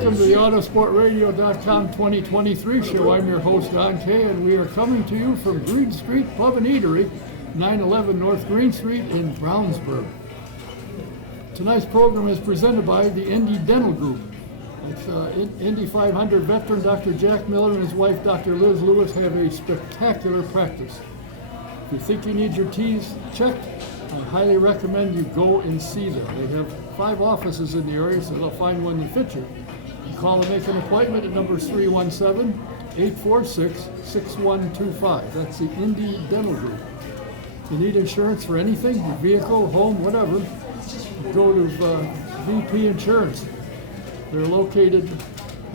Welcome to the Autosportradio.com 2023 show. I'm your host, Don Kay, and we are coming to you from Green Street Pub and Eatery, 911 North Green Street in Brownsburg. Tonight's program is presented by the Indy Dental Group. It's Indy 500 veteran Dr. Jack Miller and his wife, Dr. Liz Lewis, have a spectacular practice. If you think you need your teeth checked, I highly recommend you go and see them. They have 5 offices in the area, so they'll find one that fits you. You call and make an appointment at number 317-846-6125. That's the Indy Dental Group. If you need insurance for anything, your vehicle, home, whatever, go to VP Insurance. They're located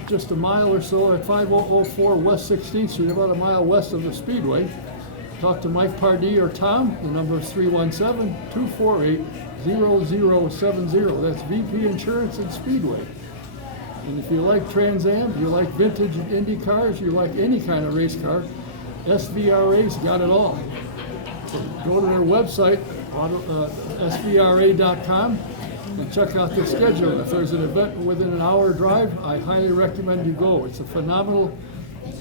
just a mile or so at 5004 West 16th Street, about a mile west of the Speedway. Talk to Mike Pardee or Tom. The number is 317-248-0070. That's VP Insurance and Speedway. And if you like Trans Am, you like vintage Indy cars, you like any kind of race car, SVRA's got it all. So go to their website, svra.com, and check out their schedule. If there's an event within an hour drive, I highly recommend you go. It's a phenomenal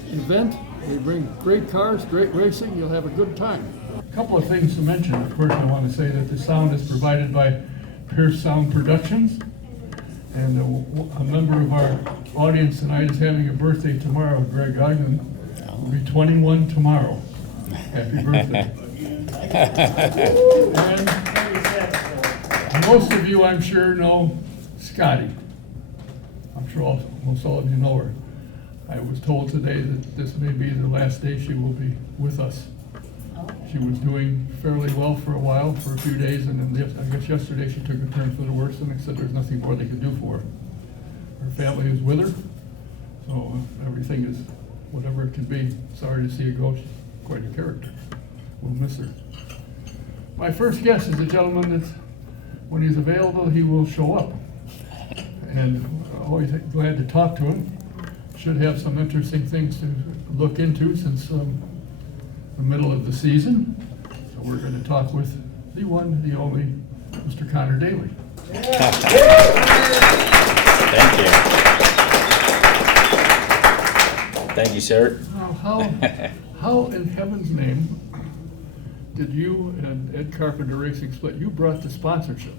event. They bring great cars, great racing. You'll have a good time. A couple of things to mention. Of course, I want to say that the sound is provided by Pierce Sound Productions. And a member of our audience tonight is having a birthday tomorrow. Greg Ogden will be 21 tomorrow. Happy birthday. And most of you, I'm sure, know Scotty. I'm sure most all of you know her. I was told today that this may be the last day she will be with us. She was doing fairly well for a while, for a few days, and then I guess yesterday she took a turn for the worse, and they said there's nothing more they could do for her. Her family is with her, so everything is whatever it can be. Sorry to see her go. She's quite a character. We'll miss her. My first guest is a gentleman that, when he's available, he will show up. And always glad to talk to him. Should have some interesting things to look into since the middle of the season. So we're going to talk with the one, the only, Mr. Conor Daly. Thank you. Thank you, sir. Now, how in heaven's name did you and Ed Carpenter Racing split? You brought the sponsorship.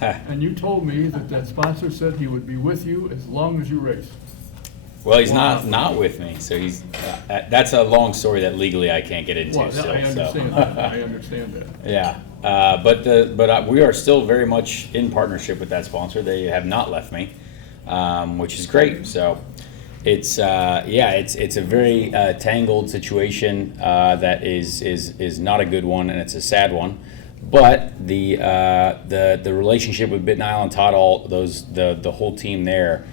And you told me that sponsor said he would be with you as long as you race. Well, he's not with me, so he's. That's a long story that legally I can't get into. Well, I understand that. I understand that. Yeah, but we are still very much in partnership with that sponsor. They have not left me, which is great. So it's it's a very tangled situation that is not a good one, and it's a sad one. But the relationship with BitNile and Todd, the whole team there.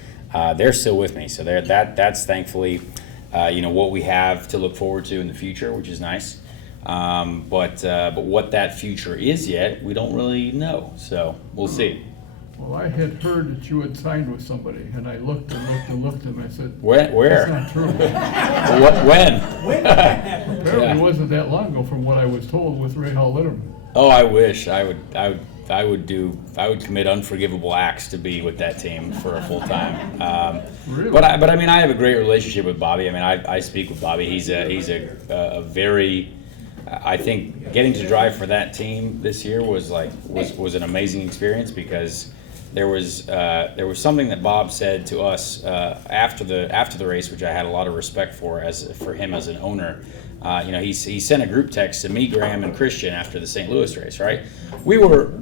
They're still with me, so that's thankfully, what we have to look forward to in the future, which is nice. But what that future is yet, we don't really know. So we'll see. Well, I had heard that you had signed with somebody, and I looked and I said, Where? That's not true. When? Apparently, it wasn't that long ago, from what I was told, with Rahal Letterman. Oh, I wish I would commit unforgivable acts to be with that team for a full time. Really? But I mean, I have a great relationship with Bobby. I mean, I speak with Bobby. He's a very, I think getting to drive for that team this year was an amazing experience, because there was something that Bob said to us after the race, which I had a lot of respect for him as an owner. He sent a group text to me, Graham, and Christian after the St. Louis race. Right, we were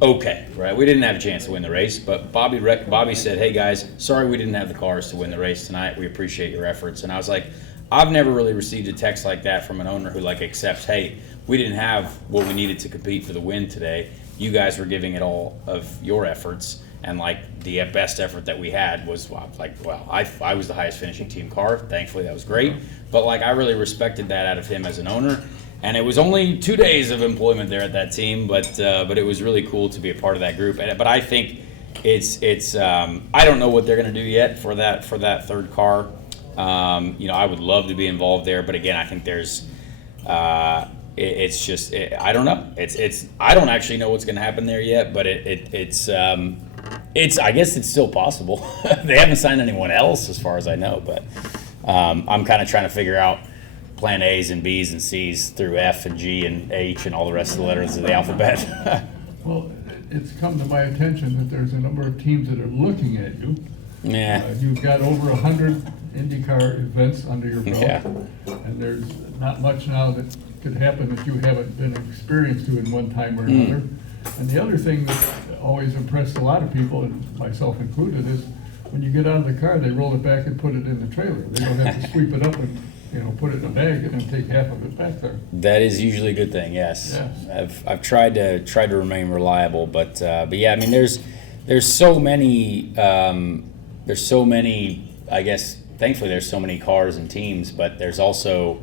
okay, right? We didn't have a chance to win the race, but Bobby said, "Hey guys, sorry we didn't have the cars to win the race tonight. We appreciate your efforts." And I was like, I've never really received a text like that from an owner who accepts, "Hey, we didn't have what we needed to compete for the win today. You guys were giving it all of your efforts, and the best effort that we had was I was the highest finishing team car. Thankfully, that was great. But I really respected that out of him as an owner." And it was only 2 days of employment there at that team, but it was really cool to be a part of that group. But I think it's I don't know what they're going to do yet for that third car. I would love to be involved there, but again, I think there's it's just I don't know. I don't actually know what's going to happen there yet, but it's I guess it's still possible. They haven't signed anyone else as far as I know, but I'm kind of trying to figure out plan A's and B's and C's through F and G and H and all the rest of the letters of the alphabet. Well, it's come to my attention that there's a number of teams that are looking at you. Yeah. You've got over 100 IndyCar events under your belt. Yeah. And there's not much now that could happen that you haven't been experienced to in one time or another. And the other thing that always impressed a lot of people, and myself included, is when you get out of the car, they roll it back and put it in the trailer. They don't have to sweep it up and, put it in a bag and then take half of it back there. That is usually a good thing. Yes. I've tried to remain reliable, but yeah, I mean, there's so many, I guess, thankfully there's so many cars and teams, but there's also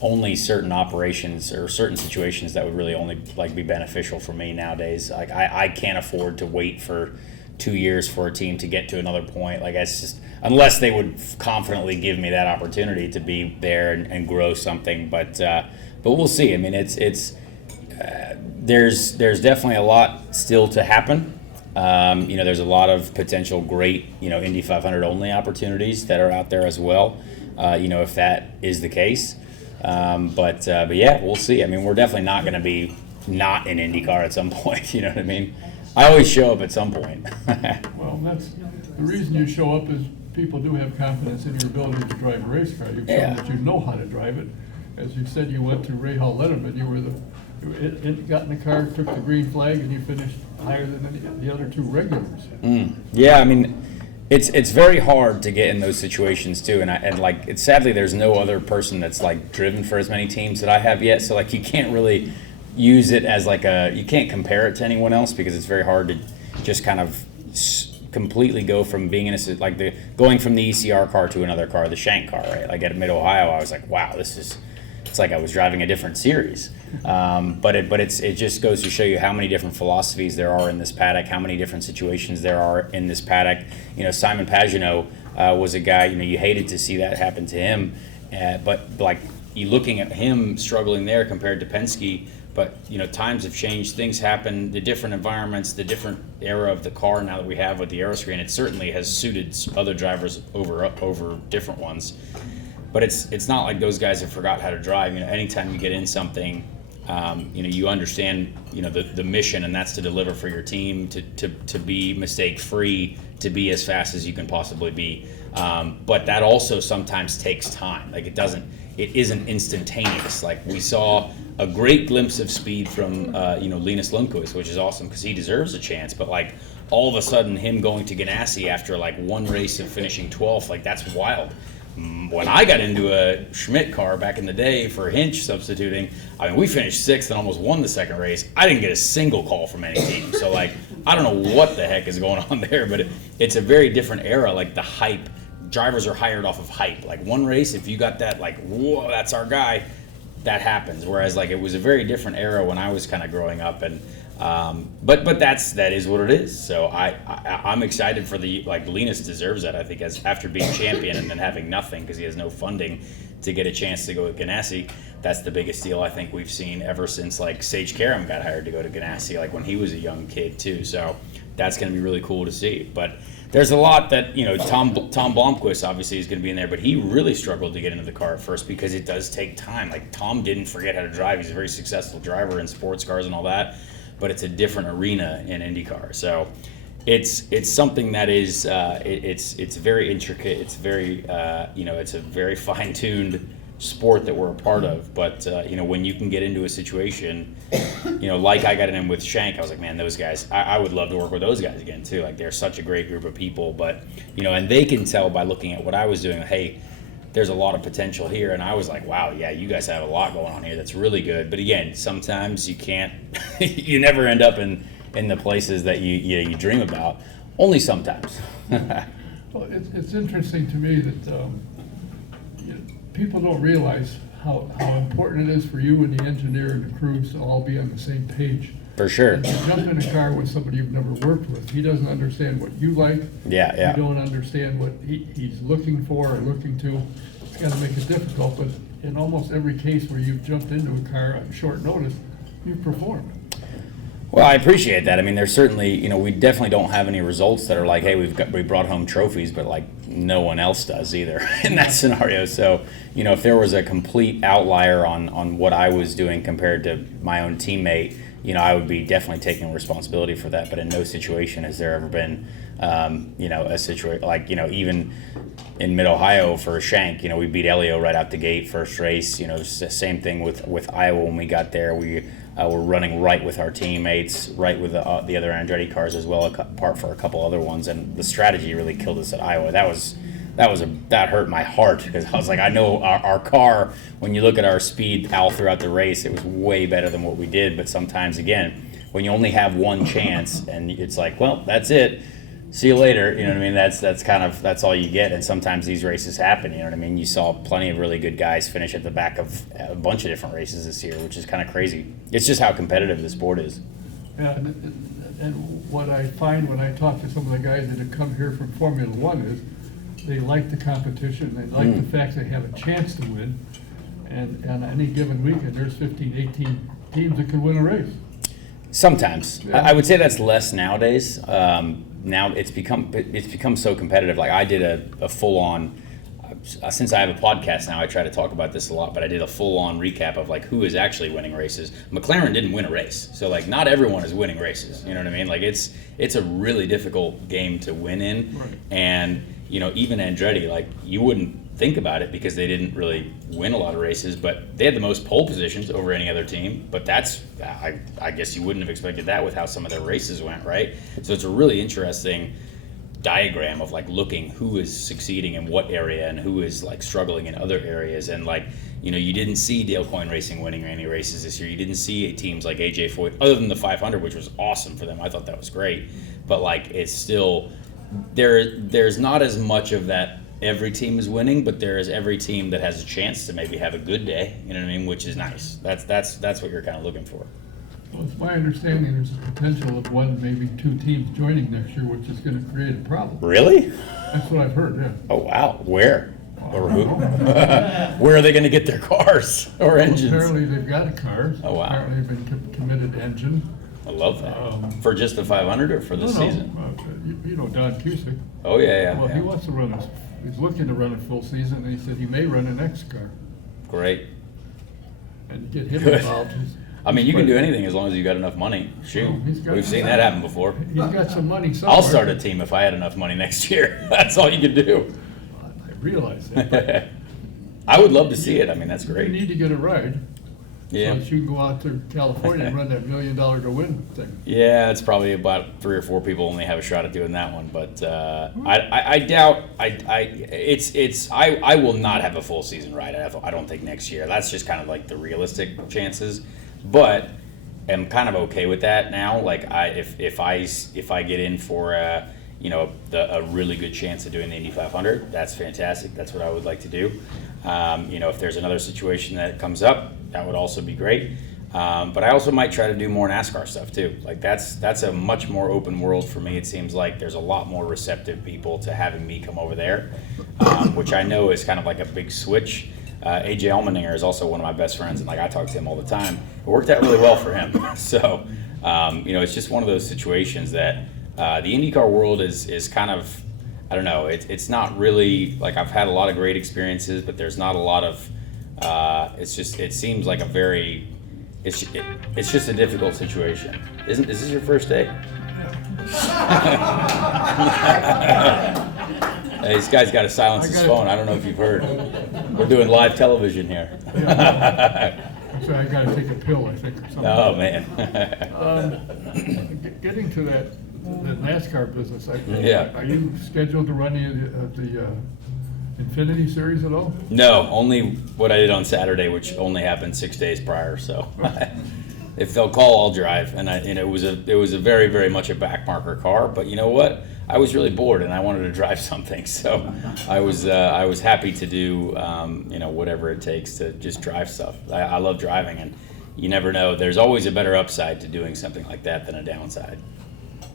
only certain operations or certain situations that would really only be beneficial for me nowadays. Like I can't afford to wait for 2 years for a team to get to another point. Like it's just, unless they would confidently give me that opportunity to be there and grow something. But we'll see. I mean, there's definitely a lot still to happen. There's a lot of potential great, Indy 500 only opportunities that are out there as well. If that is the case. But yeah, we'll see. I mean, we're definitely not going to be not in IndyCar at some point. You know what I mean? I always show up at some point. Well, that's the reason you show up is people do have confidence in your ability to drive a race car. You've shown that you know how to drive it. As you said, you went to Rahal Letterman. You got in the car, took the green flag, and you finished higher than the other two regulars. Yeah, I mean, it's very hard to get in those situations too, and sadly there's no other person that's driven for as many teams that I have yet. So you can't really use it as you can't compare it to anyone else because it's very hard to just kind of completely go from being in going from the ECR car to another car, the Shank car, right? Like at Mid-Ohio, I was like, wow, it's like I was driving a different series. But it just goes to show you how many different philosophies there are in this paddock, how many different situations there are in this paddock. Simon Pagenaud was a guy, you hated to see that happen to him, but you looking at him struggling there compared to Penske. But times have changed, things happen, the different environments, the different era of the car now that we have with the aeroscreen, it certainly has suited other drivers over different ones. But it's not like those guys have forgot how to drive. Anytime you get in something, you understand the mission, and that's to deliver for your team, to be mistake free, to be as fast as you can possibly be. But that also sometimes takes time. It isn't instantaneous. We saw a great glimpse of speed from Linus Lundqvist, which is awesome because he deserves a chance. But all of a sudden, him going to Ganassi after one race of finishing 12th, that's wild. When I got into a Schmidt car back in the day for Hinch substituting, we finished 6th and almost won the second race. I didn't get a single call from any team. So I don't know what the heck is going on there, but it's a very different era. The hype, drivers are hired off of hype. One race, if you got that, whoa, that's our guy, that happens. Whereas it was a very different era when I was kind of growing up, and but that is what it is. So I'm excited for Linus deserves that. I think after being champion and then having nothing because he has no funding to get a chance to go to Ganassi, that's the biggest deal I think we've seen ever since Sage Karam got hired to go to Ganassi, when he was a young kid too. So that's going to be really cool to see. But there's a lot that Tom Blomqvist obviously is going to be in there, but he really struggled to get into the car at first because it does take time. Tom didn't forget how to drive. He's a very successful driver in sports cars and all that. But it's a different arena in IndyCar. So it's something that is it's very intricate. It's very it's a very fine-tuned sport that we're a part of. But when you can get into a situation, like I got in with Shank, I was like, man, those guys, I would love to work with those guys again too. They're such a great group of people. But and they can tell by looking at what I was doing, hey, there's a lot of potential here. And I was like, wow, yeah, you guys have a lot going on here that's really good. But again, sometimes you can't, you never end up in the places that you dream about. Only sometimes. Well, it's interesting to me that people don't realize how important it is for you and the engineer and the crews to all be on the same page. For sure. And you jump in a car with somebody you've never worked with. He doesn't understand what you like. Yeah. You don't understand what he's looking for or looking to. It's got to make it difficult. But in almost every case where you've jumped into a car on short notice, you've performed. Well, I appreciate that. I mean, there's certainly, we definitely don't have any results that are like, hey, we brought home trophies, but like no one else does either in that scenario. So, if there was a complete outlier on what I was doing compared to my own teammate, I would be definitely taking responsibility for that. But in no situation has there ever been, a situation like, even in Mid-Ohio for Shank, we beat Elio right out the gate, first race. Same thing with Iowa when we got there. We were running right with our teammates, right with the other Andretti cars as well, apart for a couple other ones. And the strategy really killed us at Iowa. That hurt my heart because I was like, I know our car, when you look at our speed all throughout the race, it was way better than what we did. But sometimes, again, when you only have one chance and it's like, well, that's it. See you later. You know what I mean? That's all you get. And sometimes these races happen. You know what I mean? You saw plenty of really good guys finish at the back of a bunch of different races this year, which is kind of crazy. It's just how competitive the sport is. Yeah, and what I find when I talk to some of the guys that have come here from Formula One is they like the competition. They like the fact they have a chance to win. And on any given weekend, there's 15, 18 teams that can win a race. Sometimes. Yeah. I would say that's less nowadays. Now it's become so competitive. Like I did a full-on, since I have a podcast now, I try to talk about this a lot, but I did a full-on recap of like who is actually winning races. McLaren didn't win a race. So like not everyone is winning races. You know what I mean? Like it's a really difficult game to win in. Right. And, even Andretti, like you wouldn't think about it because they didn't really win a lot of races, but they had the most pole positions over any other team. But that's, I guess you wouldn't have expected that with how some of their races went, right? So it's a really interesting diagram of like looking who is succeeding in what area and who is like struggling in other areas. And like, you didn't see Dale Coyne Racing winning any races this year. You didn't see teams like AJ Foyt, other than the 500, which was awesome for them. I thought that was great. But like, it's still, there's not as much of that every team is winning, but there is every team that has a chance to maybe have a good day, you know what I mean, which is nice. That's what you're kind of looking for. Well, it's my understanding there's a potential of one, maybe two teams joining next year, which is going to create a problem. Really? That's what I've heard, yeah. Oh, wow. Where? Or who? Where are they going to get their cars or engines? Apparently they've got a car. Oh, wow. Apparently they've been committed to engine. I love that. For just the 500 or for the season? Don Cusick. Oh, yeah. Well, he wants to run he's looking to run a full season, and he said he may run an X car. Great. And get him Good. involved. I mean, you can do anything as long as you got enough money. Shoot, we've seen that happen before. He's got some money somewhere. I'll start a team if I had enough money next year. That's all you can do. I realize that. I would love to see it. I mean, that's You great. need to get a ride. Yeah. So that you can go out to California and run that $1 million to win thing. Yeah, it's probably about 3 or 4 people only have a shot at doing that one, but I doubt. I will not have a full season ride. I don't think next year. That's just kind of like the realistic chances, but I'm kind of okay with that now. Like if I get in for a really good chance of doing the Indy 500, that's fantastic. That's what I would like to do. If there's another situation that comes up, that would also be great. But I also might try to do more NASCAR stuff too. Like that's a much more open world for me. It seems like there's a lot more receptive people to having me come over there, which I know is kind of like a big switch. AJ Allmendinger is also one of my best friends, and like I talk to him all the time. It worked out really well for him. So it's just one of those situations that the IndyCar world is kind of, I don't know, it's not really, like I've had a lot of great experiences, but there's not a lot of, it seems like it's just a difficult situation. Is this your first day? Hey, this guy's got to silence his phone. I don't know if you've heard. We're doing live television here. So I got to take a pill, I think, or something. Oh, man. Getting to the NASCAR business, Yeah. Are you scheduled to run any of the Infinity Series at all? No, only what I did on Saturday, which only happened 6 days prior. So if they'll call, I'll drive. And it was a very, very much a backmarker car. But you know what? I was really bored and I wanted to drive something. So I was happy to do whatever it takes to just drive stuff. I love driving, and you never know. There's always a better upside to doing something like that than a downside.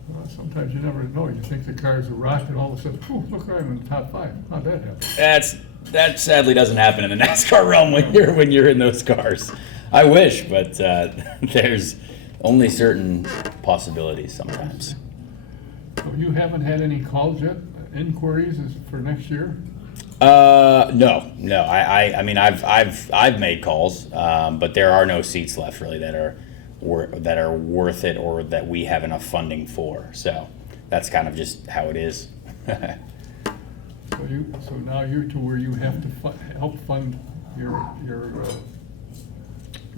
Well, sometimes you never know. You think the car's a rock, and all of a sudden, look, I'm in the top 5. How'd that happen? That sadly doesn't happen in the NASCAR realm when you're in those cars. I wish, but there's only certain possibilities sometimes. So you haven't had any calls yet, inquiries for next year? No. I mean, I've made calls, but there are no seats left really that are worth it or that we have enough funding for. So that's kind of just how it is. So now you're to where you have to help fund your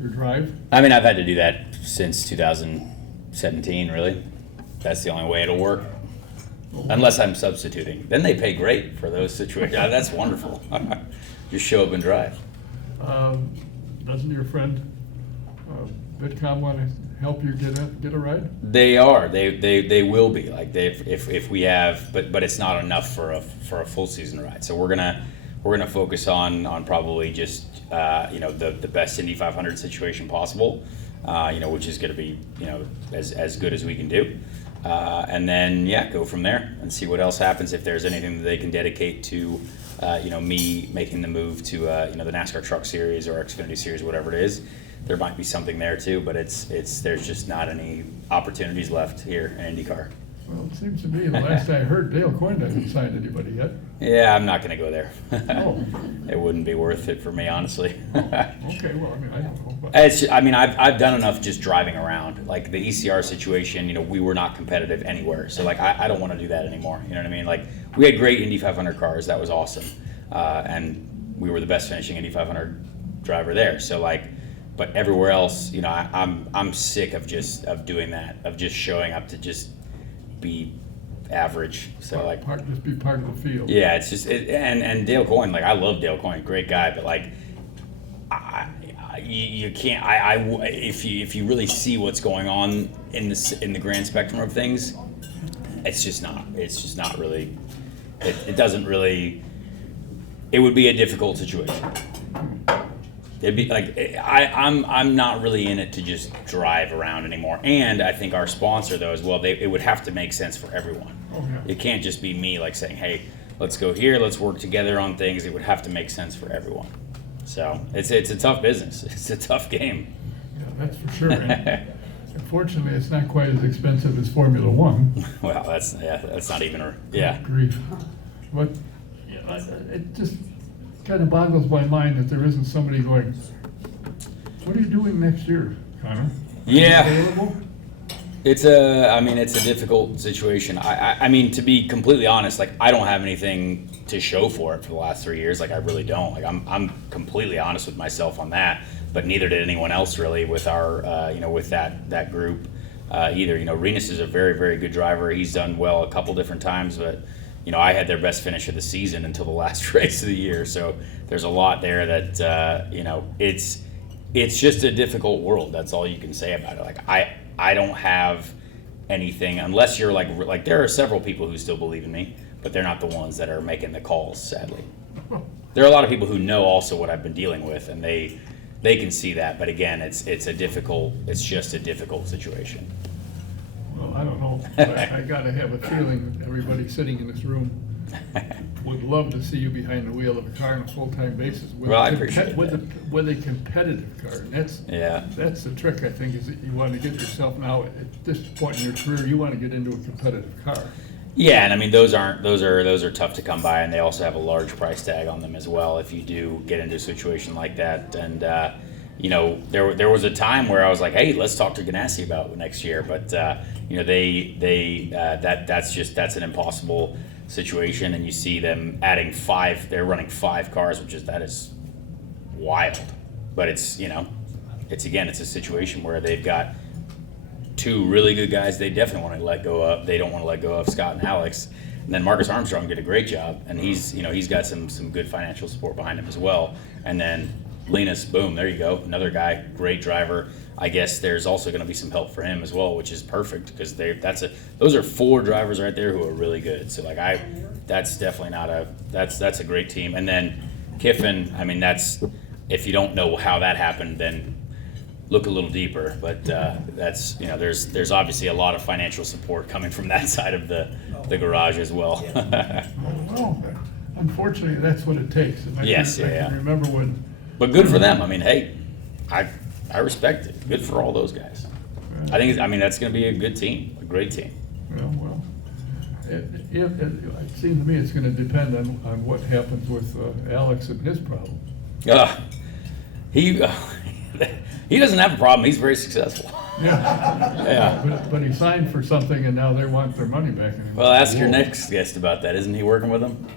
drive? I mean, I've had to do that since 2017, really. That's the only way it'll work. Unless I'm substituting. Then they pay great for those situations. That's wonderful. Just show up and drive. Doesn't your friend VidCom want to help you get a ride? They are. They will be. Like if we have, but it's not enough for a full season ride. So we're gonna focus on probably just the best Indy 500 situation possible. Which is going to be as good as we can do. And then go from there and see what else happens. If there's anything that they can dedicate to me making the move to the NASCAR Truck Series or Xfinity Series, whatever it is, there might be something there too. But there's just not any opportunities left here in IndyCar. Well, it seems to me the last I heard, Dale Coyne hasn't signed anybody yet. Yeah, I'm not going to go there. Oh. It wouldn't be worth it for me, honestly. Okay, well, I mean, I don't know. But... I've done enough just driving around. Like the ECR situation, we were not competitive anywhere. So like, I don't want to do that anymore. You know what I mean? Like we had great Indy 500 cars. That was awesome. And we were the best finishing Indy 500 driver there. So like, but everywhere else, I'm sick of doing that, of just showing up to just be average. So like just be part of the field. Yeah, it's just and Dale Coyne, like I love Dale Coyne, great guy, but like you can't. If you really see what's going on in the grand spectrum of things, it's just not really. It doesn't really. It would be a difficult situation. It'd be like I'm not really in it to just drive around anymore. And I think our sponsor though as well, it would have to make sense for everyone. Oh, yeah. It can't just be me like saying, hey, let's go here, let's work together on things. It would have to make sense for everyone. So it's a tough business. It's a tough game. Yeah, that's for sure. And unfortunately, it's not quite as expensive as Formula One. Well, that's not even Grief. But it just kind of boggles my mind that there isn't somebody going, what are you doing next year, Connor? Yeah. Available? It's a difficult situation. I mean, to be completely honest, like I don't have anything to show for it for the last 3 years. Like I really don't. Like I'm completely honest with myself on that. But neither did anyone else really with our with that group either. Renus is a very, very good driver. He's done well a couple different times, but I had their best finish of the season until the last race of the year. So there's a lot there that it's just a difficult world. That's all you can say about it. Like I don't have anything unless you're like there are several people who still believe in me, but they're not the ones that are making the calls, sadly. There are a lot of people who know also what I've been dealing with, and they can see that. But again, it's just a difficult situation. Well, I don't know. I gotta have a feeling that everybody sitting in this room would love to see you behind the wheel of a car on a full-time basis. I appreciate that. With a competitive car, and that's the trick. I think is that you want to get yourself now at this point in your career. You want to get into a competitive car. Yeah, and I mean those are tough to come by, and they also have a large price tag on them as well. If you do get into a situation like that, and there was a time where I was like, hey, let's talk to Ganassi about next year, but that's an impossible situation, and you see them adding 5. They're running 5 cars, that is wild. But it's a situation where they've got 2 really good guys they definitely want to let go of. They don't want to let go of Scott and Alex. And then Marcus Armstrong did a great job, and he's got some good financial support behind him as well. And then Linus, boom, there you go, another guy, great driver. I guess there's also going to be some help for him as well, which is perfect because those are 4 drivers right there who are really good. So that's definitely that's a great team. And then Kiffin, I mean that's, if you don't know how that happened, then look a little deeper. But that's there's obviously a lot of financial support coming from that side of the garage as well. Well, unfortunately, that's what it takes. And I can remember when. But good for them. I mean, hey, I respect it. Good for all those guys. I think that's going to be a good team, a great team. Well, it seems to me it's going to depend on what happens with Alex and his problem. He he doesn't have a problem. He's very successful. Yeah. Yeah. But he signed for something and now they want their money back. Well, ask your next guest about that. Isn't he working with him?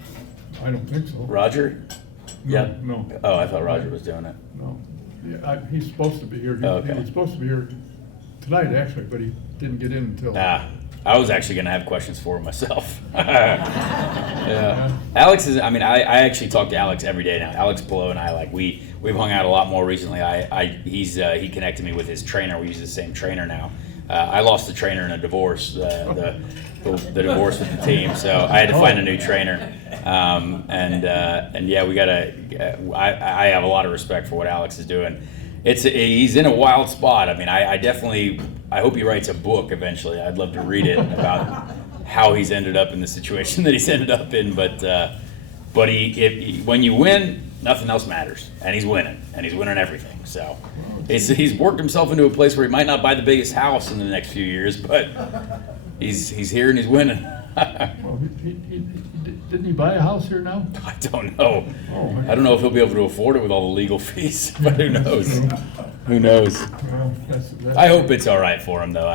I don't think so. Roger? Yeah. No. Oh, I thought Roger was doing it. No. Yeah, he's supposed to be here. He Okay. was supposed to be here tonight, actually, but he didn't get in until. I was actually going to have questions for him myself. Yeah. Alex is, I actually talk to Alex every day now. Alex Pillow and I, we've hung out a lot more recently. He connected me with his trainer. We use the same trainer now. I lost the trainer in a divorce, the divorce with the team, so I had to find a new trainer. And yeah, we gotta. I have a lot of respect for what Alex is doing. He's in a wild spot. I hope he writes a book eventually. I'd love to read it about how he's ended up in the situation that he's ended up in. But when you win, nothing else matters, and he's winning everything. So he's worked himself into a place where he might not buy the biggest house in the next few years, but he's here and he's winning. Well, didn't he buy a house here now? I don't know. Oh, I don't know if he'll be able to afford it with all the legal fees, but who knows? Who knows? Well, I hope it's all right for him, though.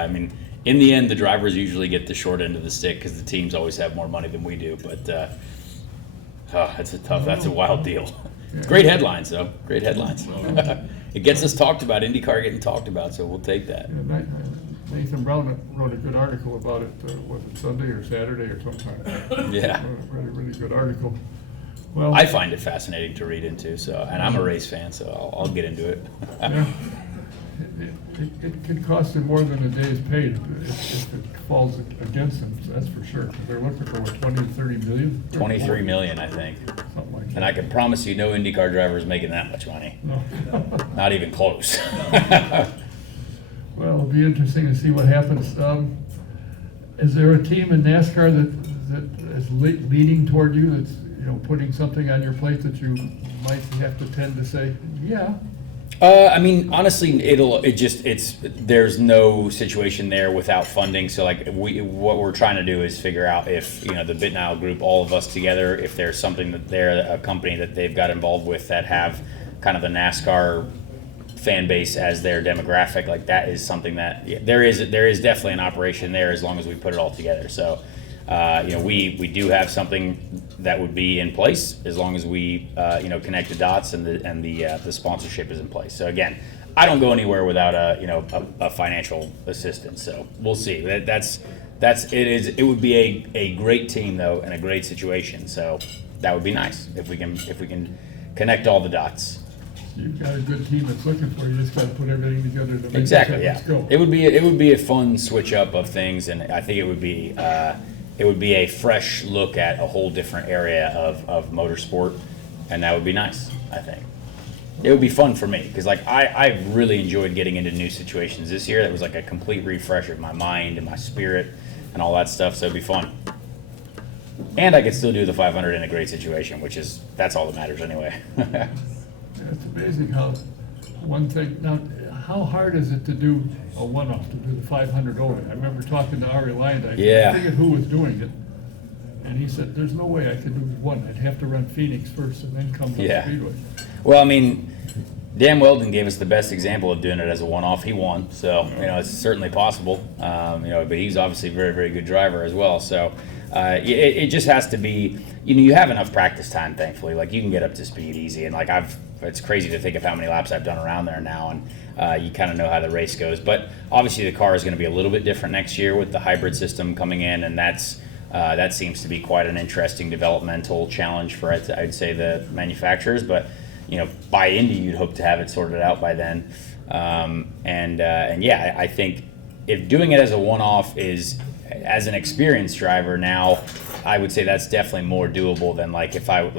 In the end, the drivers usually get the short end of the stick because the teams always have more money than we do. But that's a wild deal. Great headlines, though. Great headlines. It gets us talked about. IndyCar getting talked about, so we'll take that. Yeah, Nathan Brown wrote a good article about it. Was it Sunday or Saturday or sometime? Yeah. Really good article. Well, I find it fascinating to read into. And I'm a race fan, so I'll get into it. Yeah. It could cost him more than a day's paid if it falls against him. So that's for sure. They're looking for 20 to 30 million. 23 million, I think. Something like that. And I can promise you, no IndyCar driver is making that much money. No. Not even close. Well, it'll be interesting to see what happens. Is there a team in NASCAR that is leaning toward you, that's putting something on your plate that you might have to tend to say, yeah? Honestly, there's no situation there without funding. So what we're trying to do is figure out if, the BitNile group, all of us together, if there's something that they're a company that they've got involved with that have kind of the NASCAR fan base as their demographic, that is something that there is definitely an operation there as long as we put it all together. So, we do have something that would be in place as long as we connect the dots and the sponsorship is in place. So again, I don't go anywhere without a financial assistance. So we'll see. It would be a great team though and a great situation. So that would be nice if we can connect all the dots. You've got a good team that's looking for you. Just got to put everything together to make Exactly. it Yeah. go. It would be a fun switch up of things, and I think it would be a fresh look at a whole different area of motorsport, and that would be nice. I think it would be fun for me because I really enjoyed getting into new situations this year. That was like a complete refresh of my mind and my spirit and all that stuff. So it'd be fun. And I could still do the 500 in a great situation, that's all that matters anyway. Yeah, it's amazing how one thing. Now, how hard is it to do a one-off, to do the 500 over? I remember talking to Ari Lynd. I figured who was doing it, and he said, "There's no way I could do one. I'd have to run Phoenix first and then come to the Speedway." Well, I mean, Dan Weldon gave us the best example of doing it as a one-off. He won, so it's certainly possible. But he's obviously a very, very good driver as well. So it just has to be. You have enough practice time, thankfully. Like you can get up to speed easy, and it's crazy to think of how many laps I've done around there now, and you kind of know how the race goes. But obviously, the car is going to be a little bit different next year with the hybrid system coming in, and that seems to be quite an interesting developmental challenge for I'd say the manufacturers. But by Indy, you'd hope to have it sorted out by then. I think if doing it as a one-off is as an experienced driver now, I would say that's definitely more doable than if I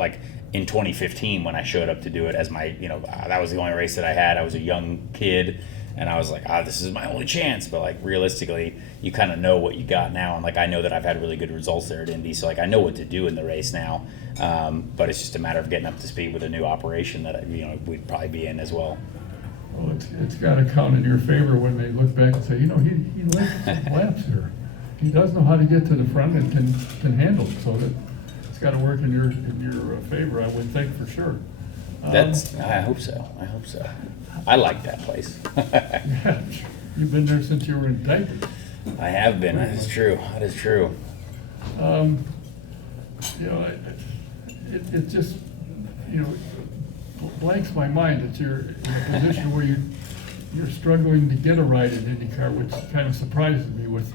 in 2015 when I showed up to do it as my that was the only race that I had. I was a young kid and I was like, this is my only chance. But realistically, you kind of know what you got now, and I know that I've had really good results there at Indy, so I know what to do in the race now. But it's just a matter of getting up to speed with a new operation that we'd probably be in as well. Well, it's got to count in your favor when they look back and say, he led some laps here. He does know how to get to the front and can handle it, so that it's got to work in your favor, I would think, for sure. I hope so. I like that place. Yeah, you've been there since you were in diapers. I have been. That is true. It just, blanks my mind that you're in a position where you're struggling to get a ride in IndyCar, which kind of surprises me with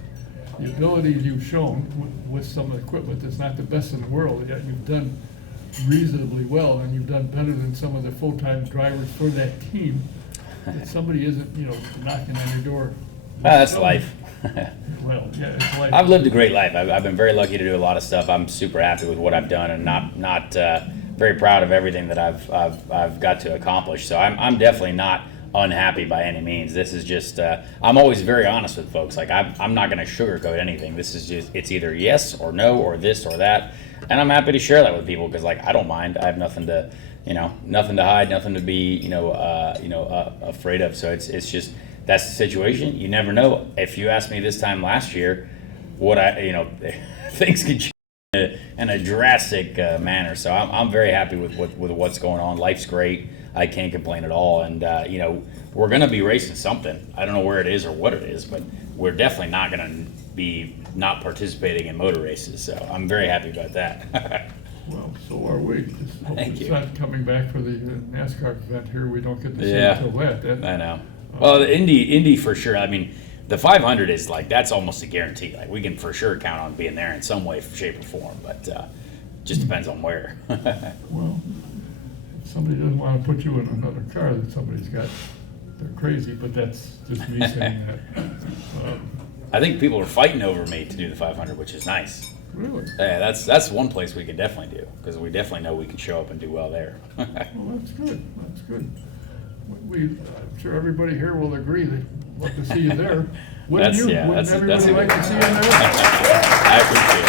the abilities you've shown with some equipment that's not the best in the world, yet you've done reasonably well, and you've done better than some of the full-time drivers for that team. That somebody isn't, knocking on your door. That's life. Well, yeah, it's life. I've lived a great life. I've been very lucky to do a lot of stuff. I'm super happy with what I've done, and not very proud of everything that I've got to accomplish. So I'm definitely not unhappy by any means. This is just I'm always very honest with folks. Like I'm not going to sugarcoat anything. This is just, it's either yes or no or this or that, and I'm happy to share that with people because I don't mind. I have nothing to nothing to hide, nothing to be afraid of. So it's just, that's the situation. You never know. If you asked me this time last year, things could change in a drastic manner. So I'm very happy with what's going on. Life's great. I can't complain at all. And we're going to be racing something. I don't know where it is or what it is, but we're definitely not going to be not participating in motor races. So I'm very happy about that. Well, so are we. Just hope Thank it's you. not coming back for the NASCAR event here. We don't get to see Yeah. it until that. I know. Well, the Indy for sure. I mean, the 500 is that's almost a guarantee. Like we can for sure count on being there in some way, shape, or form. But just depends on where. Well, if somebody doesn't want to put you in another car that somebody's got, they're crazy. But that's just me saying that. I think people are fighting over me to do the 500, which is nice. Really? Yeah, that's one place we could definitely do because we definitely know we can show up and do well there. Well, that's good. That's good. I'm sure everybody here will agree they'd love to see you there. Wouldn't you? Wouldn't everybody like to see you there? I appreciate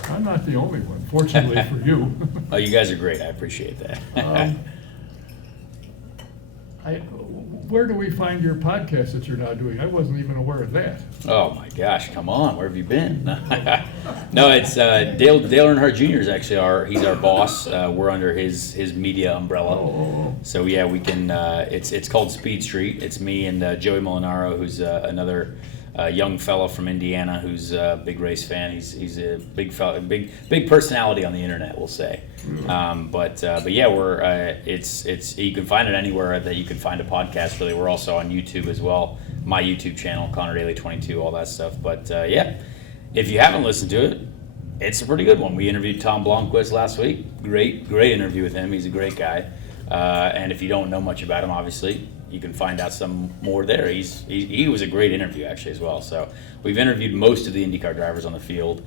it. I'm not the only one, fortunately for you. Oh, you guys are great. I appreciate that. Where do we find your podcast that you're now doing? I wasn't even aware of that. Oh my gosh, come on, where have you been? No, it's Dale Earnhardt Jr. is actually he's our boss. We're under his media umbrella. Oh. So yeah, we can. It's called Speed Street. It's me and Joey Molinaro, who's another young fella from Indiana who's a big race fan. He's a big fella, big personality on the internet, we'll say. But yeah, we're it's you can find it anywhere that you can find a podcast. Really, we're also on YouTube as well. My YouTube channel, Conor Daly 22, all that stuff. But yeah, if you haven't listened to it, it's a pretty good one. We interviewed Tom Blomqvist last week. Great interview with him. He's a great guy. And if you don't know much about him, obviously, you can find out some more there. He was a great interview actually as well. So we've interviewed most of the IndyCar drivers on the field.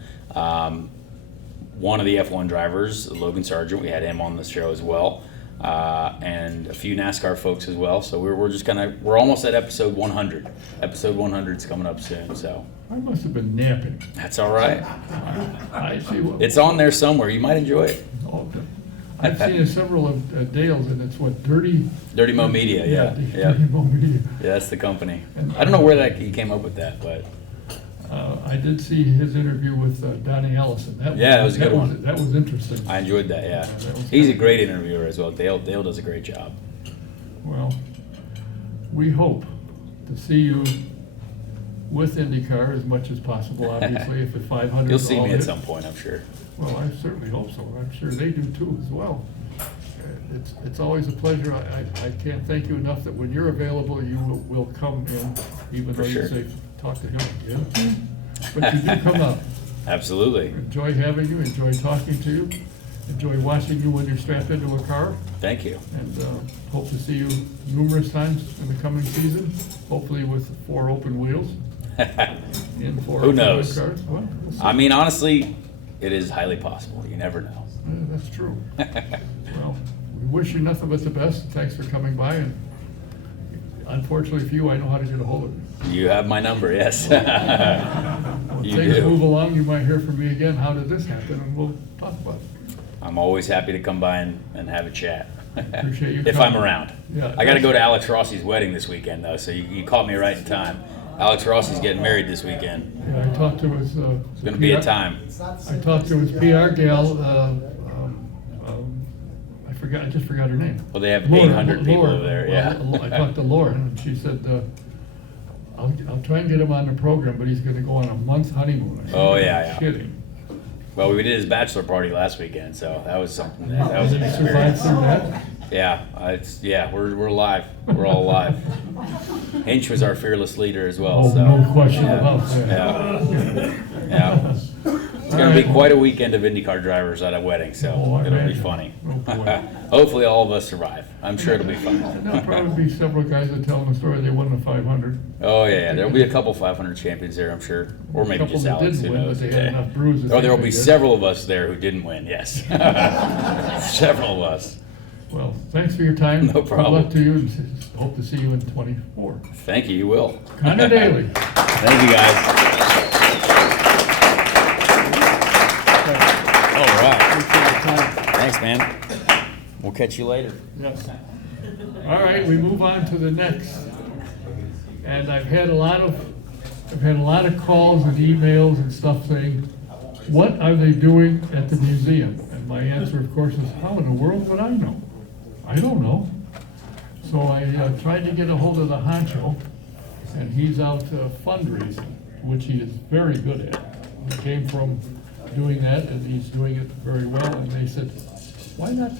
One of the F1 drivers, Logan Sargent, we had him on the show as well, and a few NASCAR folks as well. So we're almost at episode 100. Episode 100 is coming up soon. So I must have been napping. that's all right. I see what. It's on there somewhere. You might enjoy it. I've seen several of Dale's, and it's what, Dirty Mo Media, yeah. Dirty Mo Media. Yeah, that's the company. I don't know where he came up with that, but I did see his interview with Donnie Allison. That was a good one. That was interesting. I enjoyed that. Yeah, that was he's a good. great interviewer as well. Dale does a great job. Well, we hope to see you with IndyCar as much as possible. Obviously, if the 500. You'll see me at some point, I'm sure. Well, I certainly hope so. I'm sure they do too as well. It's always a pleasure. I can't thank you enough that when you're available, you will come in, even though sure. you say talk to him again. But you do come up. Absolutely. Enjoy having you. Enjoy talking to you. Enjoy watching you when you're strapped into a car. Thank you. And hope to see you numerous times in the coming season. Hopefully with 4 open wheels. In 4 Who knows? cars. Well, we'll see. I mean, honestly, it is highly possible. You never know. That's true. Well, we wish you nothing but the best. Thanks for coming by, and unfortunately for you, I know how to get a hold of you. You have my number, yes. When You things do. move along, you might hear from me again. How did this happen? And we'll talk about it. I'm always happy to come by and have a chat. Appreciate you If I'm coming. around. Yeah. I got to go to Alex Rossi's wedding this weekend, though, so you caught me right in time. Alex Rossi's getting married this weekend. Yeah, I talked to his. It's going to be a time. I talked to his PR gal. I just forgot her name. Well, they have Lauren, 800 people Lauren. over there, Well, yeah. I talked to Lauren, and she said, I'll try and get him on the program, but he's gonna go on a month honeymoon. I said, Oh, "You're yeah. Kidding. Well, we did his bachelor party last weekend, so that was something. That was an Did he survive experience. through that? Yeah, we're alive. We're all alive. Hinch was our fearless leader as well. Oh, so no question yeah, about that. Yeah. It's going to be quite a weekend of IndyCar drivers at a wedding, so Oh, I it'll be imagine. funny. Oh, boy. Hopefully, all of us survive. I'm sure it'll be fun. And there'll probably be several guys that tell the story they won the 500. Oh yeah, there'll be a couple 500 champions there, I'm sure, or maybe Couple just that Alex. didn't Who win, knows? but they had enough bruises. Oh, there will they be did. several of us there who didn't win. Yes, several of us. Well, thanks for your time. No problem. Good luck to you, and hope to see you in 24. Thank you. You will. Conor Daly. Thank you, guys. All right. Thanks, man. We'll catch you later. Yes. All right, we move on to the next. And I've had a lot of calls and emails and stuff saying, what are they doing at the museum? And my answer, of course, is how in the world would I know? I don't know. So I tried to get a hold of the honcho, and he's out fundraising, which he is very good at. He came from doing that, and he's doing it very well. And they said, why not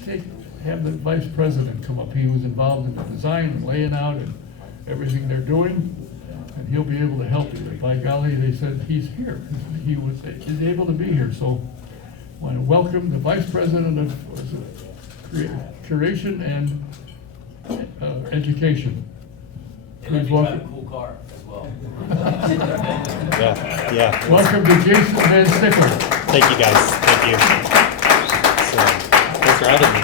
have the vice president come up? He was involved in the design and laying out and everything they're doing, and he'll be able to help you. By golly, they said he's here. He's able to be here. So I want to welcome the vice president of Curation and Education. Please welcome. Cool car as well. Yeah. Welcome to Jason VanSickle. Thank you, guys. Thank you. So, thanks for having me.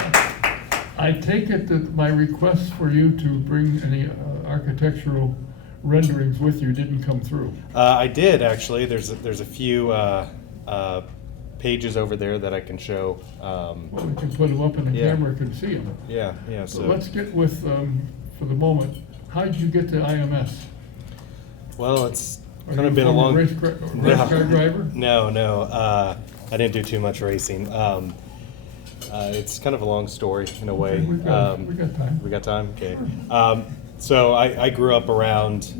I take it that my request for you to bring any architectural renderings with you didn't come through. I did actually. There's a few pages over there that I can show. Well, we can put them up and the Yeah. camera can see them. Yeah. So So, let's get with, for the moment, how did you get to IMS? well, it's Are kind you of been a former long. race car driver? No. I didn't do too much racing. It's kind of a long story in a way. We got time. We got time? Okay. So I grew up around,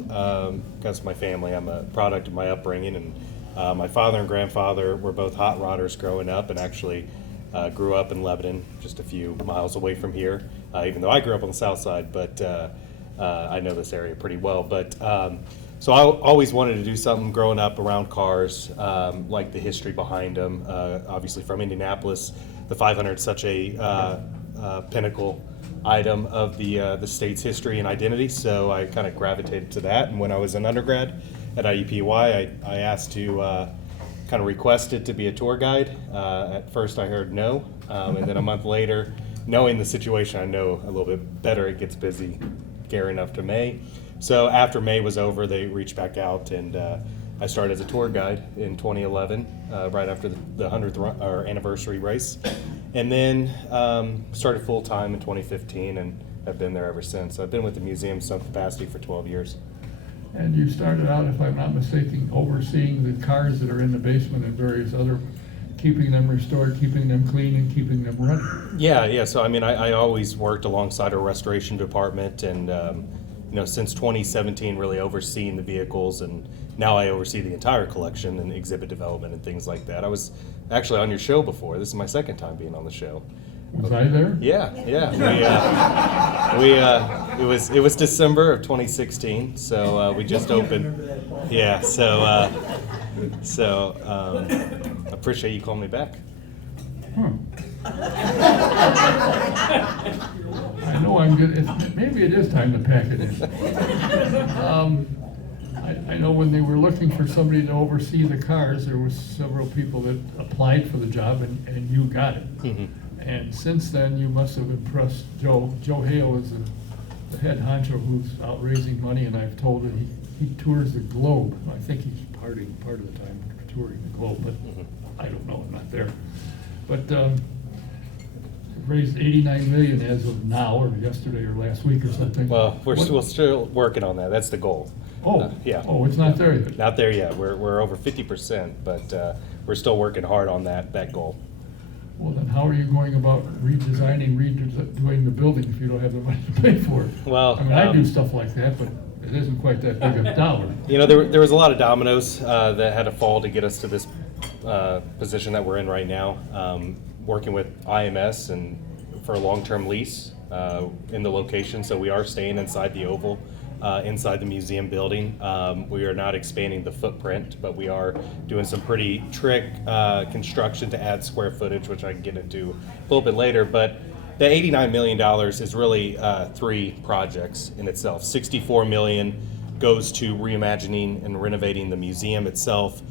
because my family, I'm a product of my upbringing, and my father and grandfather were both hot rodders growing up, and actually grew up in Lebanon, just a few miles away from here, even though I grew up on the south side, but I know this area pretty well. But so I always wanted to do something growing up around cars, like the history behind them. Obviously from Indianapolis, the 500 is such a pinnacle item of the state's history and identity, so I kind of gravitated to that. And when I was an undergrad at IUPUI, I asked to kind of requested to be a tour guide. At first I heard no, and then a month later, knowing the situation, I know a little bit better. It gets busy gearing up to May. So after May was over, they reached back out, and I started as a tour guide in 2011, right after the 100th anniversary race. And then started full-time in 2015 and have been there ever since. I've been with the museum in some capacity for 12 years. And you started out, if I'm not mistaken, overseeing the cars that are in the basement and various other, keeping them restored, keeping them clean, and keeping them running. Yeah. So I mean, I always worked alongside our restoration department, and since 2017, really overseeing the vehicles, and now I oversee the entire collection and exhibit development and things like that. I was actually on your show before. This is my second time being on the show. Was I there? Yeah. It was December of 2016, so we just opened. Yeah. So appreciate you calling me back. I know I'm good. Maybe it is time to pack it in. I know when they were looking for somebody to oversee the cars, there was several people that applied for the job, and you got it. Mm-hmm. And since then, you must have impressed Joe. Joe Hale is the head honcho who's out raising money, and I've told him he tours the globe. I think he's part of the time touring the globe, but I don't know. I'm not there. But raised 89 million as of now, or yesterday or last week or something. Well, we're What- still working on that. That's the goal. Oh, yeah. Oh, it's not there yet. Not there yet. We're over 50%, but we're still working hard on that goal. Well, then how are you going about redoing the building if you don't have the money to pay for it? Well, I mean, I do stuff like that, but it isn't quite that big of a dollar. You know, there was a lot of dominoes that had to fall to get us to this position that we're in right now. Working with IMS and for a long-term lease in the location, so we are staying inside the oval, inside the museum building. We are not expanding the footprint, but we are doing some pretty trick construction to add square footage, which I can get into a little bit later. But the $89 million is really 3 projects in itself. $64 million goes to reimagining and renovating the museum itself.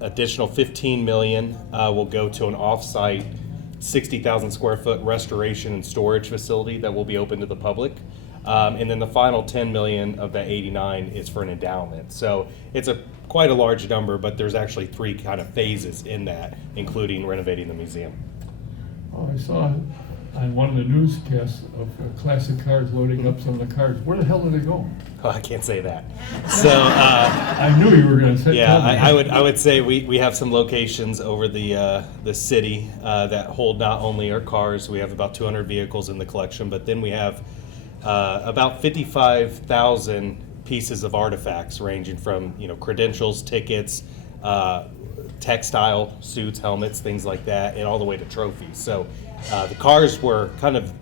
Additional $15 million will go to an off-site 60,000 square foot restoration and storage facility that will be open to the public. And then the final 10 million of that 89 is for an endowment. So it's quite a large number, but there's actually 3 kind of phases in that, including renovating the museum. Oh, I saw on one of the newscasts of classic cars loading up some of the cars. Where the hell are they going? Oh, I can't say that. So I knew you were going to say. yeah, tell me. I would say we have some locations over the city that hold not only our cars. We have about 200 vehicles in the collection, but then we have about 55,000 pieces of artifacts, ranging from credentials, tickets, textile, suits, helmets, things like that, and all the way to trophies. So the cars were kind of,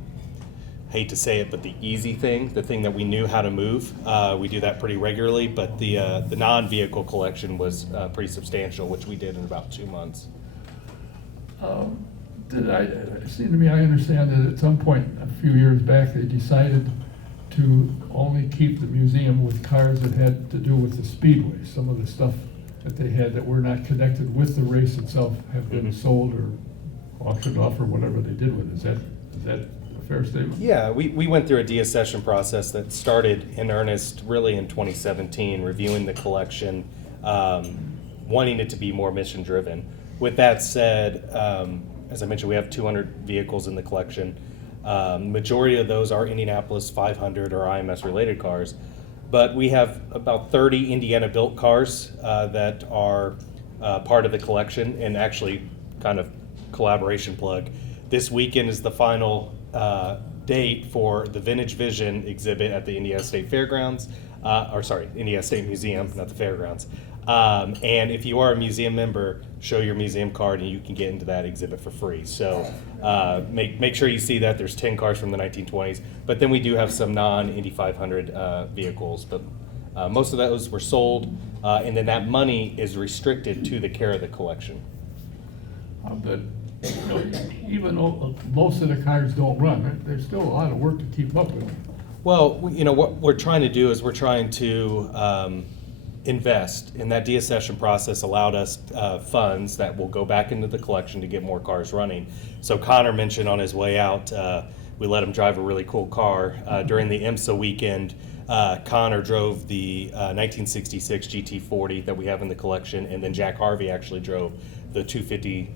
hate to say it, but the easy thing, the thing that we knew how to move. We do that pretty regularly, but the non-vehicle collection was pretty substantial, which we did in about 2 months. It seemed to me, I understand that at some point a few years back, they decided to only keep the museum with cars that had to do with the speedway. Some of the stuff that they had that were not connected with the race itself have been sold or auctioned off or whatever they did with it. Is that a fair statement? Yeah, we went through a deaccession process that started in earnest really in 2017, reviewing the collection, wanting it to be more mission driven. With that said, as I mentioned, we have 200 vehicles in the collection. Majority of those are Indianapolis 500 or IMS related cars, but we have about 30 Indiana built cars that are part of the collection. And actually, kind of collaboration plug, this weekend is the final date for the Vintage Vision exhibit at the Indiana State Fairgrounds, Indiana State Museum, not the Fairgrounds. And if you are a museum member, show your museum card and you can get into that exhibit for free. So make sure you see that. There's 10 cars from the 1920s, but then we do have some non-Indy 500 vehicles, but most of those were sold, and then that money is restricted to the care of the collection. But even though most of the cars don't run, there's still a lot of work to keep up with. Well, what we're trying to do is we're trying to invest, and that deaccession process allowed us funds that will go back into the collection to get more cars running. So Conor mentioned on his way out, we let him drive a really cool car. During the IMSA weekend, Conor drove the 1966 GT40 that we have in the collection, and then Jack Harvey actually drove the 250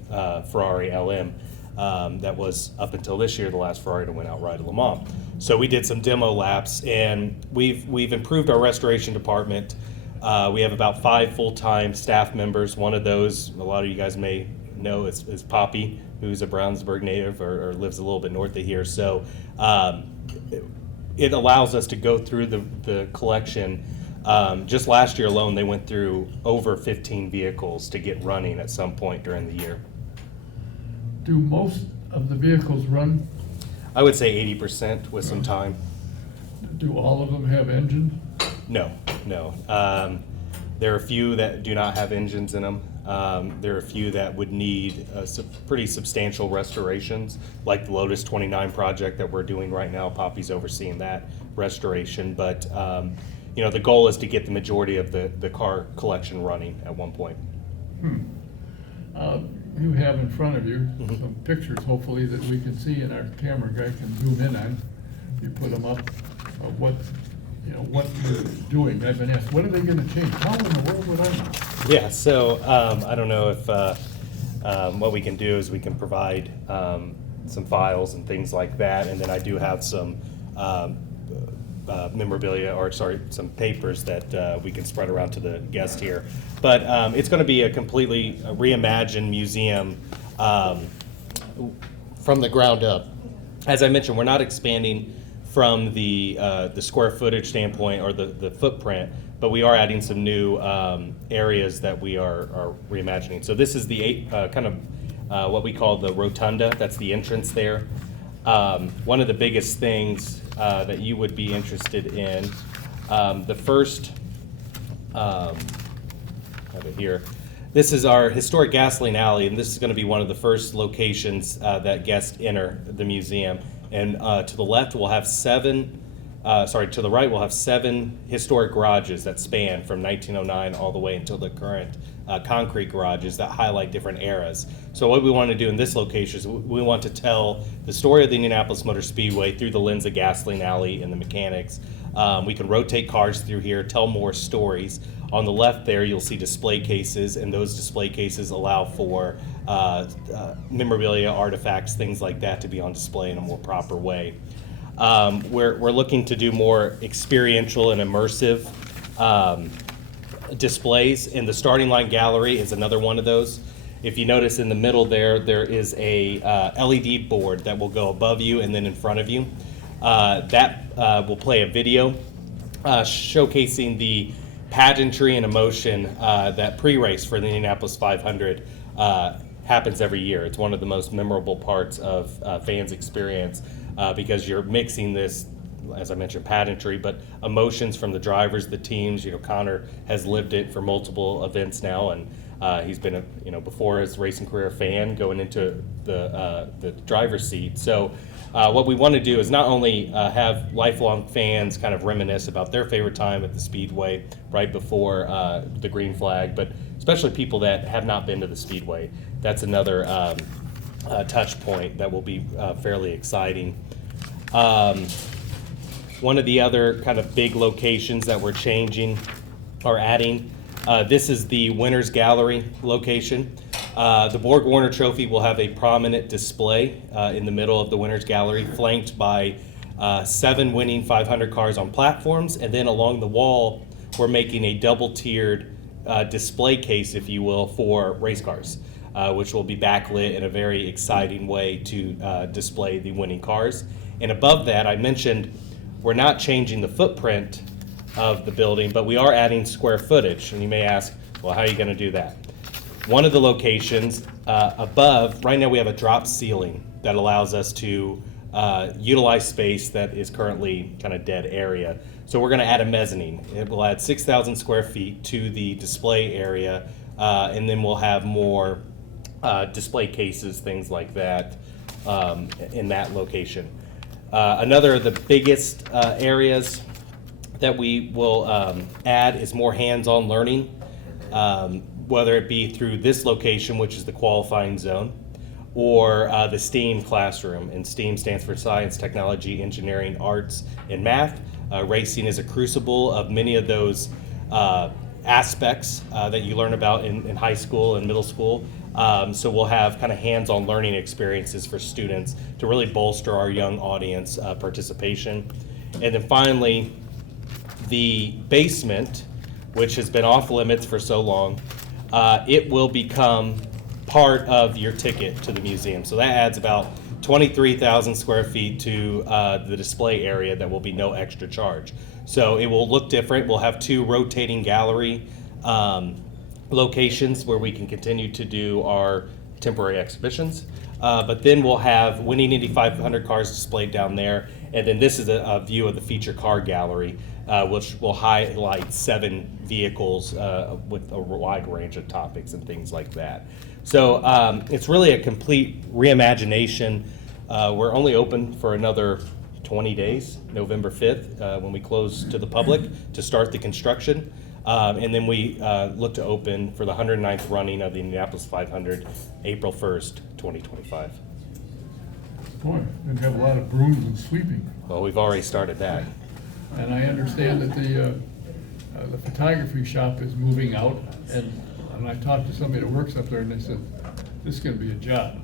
Ferrari LM. That was, up until this year, the last Ferrari to win outright at Le Mans. So we did some demo laps, and we've improved our restoration department. We have about 5 full-time staff members. One of those, a lot of you guys may know, is Poppy, who's a Brownsburg native or lives a little bit north of here. So it allows us to go through the collection. Just last year alone, they went through over 15 vehicles to get running at some point during the year. Do most of the vehicles run? I would say 80% with some time. Do all of them have engines? No. There are a few that do not have engines in them. There are a few that would need pretty substantial restorations, like the Lotus 29 project that we're doing right now. Poppy's overseeing that restoration, but the goal is to get the majority of the car collection running at one point. You have in front of you some pictures, hopefully, that we can see and our camera guy can zoom in on. You put them up of what you're doing. I've been asked, what are they going to change? How in the world would I know? Yeah, so I don't know if what we can do is we can provide some files and things like that, and then I do have some memorabilia, or sorry, some papers that we can spread around to the guest here. But it's going to be a completely reimagined museum from the ground up. As I mentioned, we're not expanding from the square footage standpoint or the footprint, but we are adding some new areas that we are reimagining. So this is the kind of what we call the rotunda. That's the entrance there. One of the biggest things that you would be interested in, the first, have it here. This is our historic gasoline alley, and this is going to be one of the first locations that guests enter the museum. And to the left, we'll have to the right, we'll have 7 historic garages that span from 1909 all the way until the current concrete garages that highlight different eras. So what we want to do in this location is we want to tell the story of the Indianapolis Motor Speedway through the lens of gasoline alley and the mechanics. We can rotate cars through here, tell more stories. On the left there, you'll see display cases, and those display cases allow for memorabilia, artifacts, things like that to be on display in a more proper way. We're looking to do more experiential and immersive displays, and the starting line gallery is another one of those. If you notice in the middle there is a LED board that will go above you and then in front of you. That will play a video showcasing the pageantry and emotion that pre-race for the Indianapolis 500 happens every year. It's one of the most memorable parts of fans' experience because you're mixing this, as I mentioned, pageantry, but emotions from the drivers, the teams. You know, Conor has lived it for multiple events now, and he's been before his racing career, fan going into the driver's seat. So what we want to do is not only have lifelong fans kind of reminisce about their favorite time at the Speedway right before the green flag, but especially people that have not been to the Speedway. That's another touch point that will be fairly exciting. One of the other kind of big locations that we're changing or adding, this is the Winners Gallery location. The Borg Warner Trophy will have a prominent display in the middle of the Winners Gallery, flanked by 7 winning 500 cars on platforms, and then along the wall, we're making a double-tiered display case, if you will, for race cars, which will be backlit in a very exciting way to display the winning cars. And above that, I mentioned we're not changing the footprint of the building, but we are adding square footage. And you may ask, well, how are you going to do that? One of the locations above, right now we have a drop ceiling that allows us to utilize space that is currently kind of dead area. So we're going to add a mezzanine. It will add 6,000 square feet to the display area, and then we'll have more display cases, things like that, in that location. Another of the biggest areas that we will add is more hands-on learning, whether it be through this location, which is the qualifying zone, or the STEAM classroom. And STEAM stands for Science, Technology, Engineering, Arts, and Math. Racing is a crucible of many of those aspects that you learn about in high school and middle school. So we'll have kind of hands-on learning experiences for students to really bolster our young audience participation. And then finally, the basement, which has been off limits for so long, it will become part of your ticket to the museum. So that adds about 23,000 square feet to the display area that will be no extra charge. So it will look different. We'll have 2 rotating gallery locations where we can continue to do our temporary exhibitions. But then we'll have winning Indy 500 cars displayed down there. And then this is a view of the feature car gallery, which will highlight 7 vehicles with a wide range of topics and things like that. So it's really a complete reimagination. We're only open for another 20 days, November 5th, when we close to the public to start the construction. And then we look to open for the 109th running of the Indianapolis 500, April 1st, 2025. Boy, we'd have a lot of brooms and sweeping. Well, we've already started that. And I understand that the photography shop is moving out, and I talked to somebody that works up there, and they said, this is gonna be a job.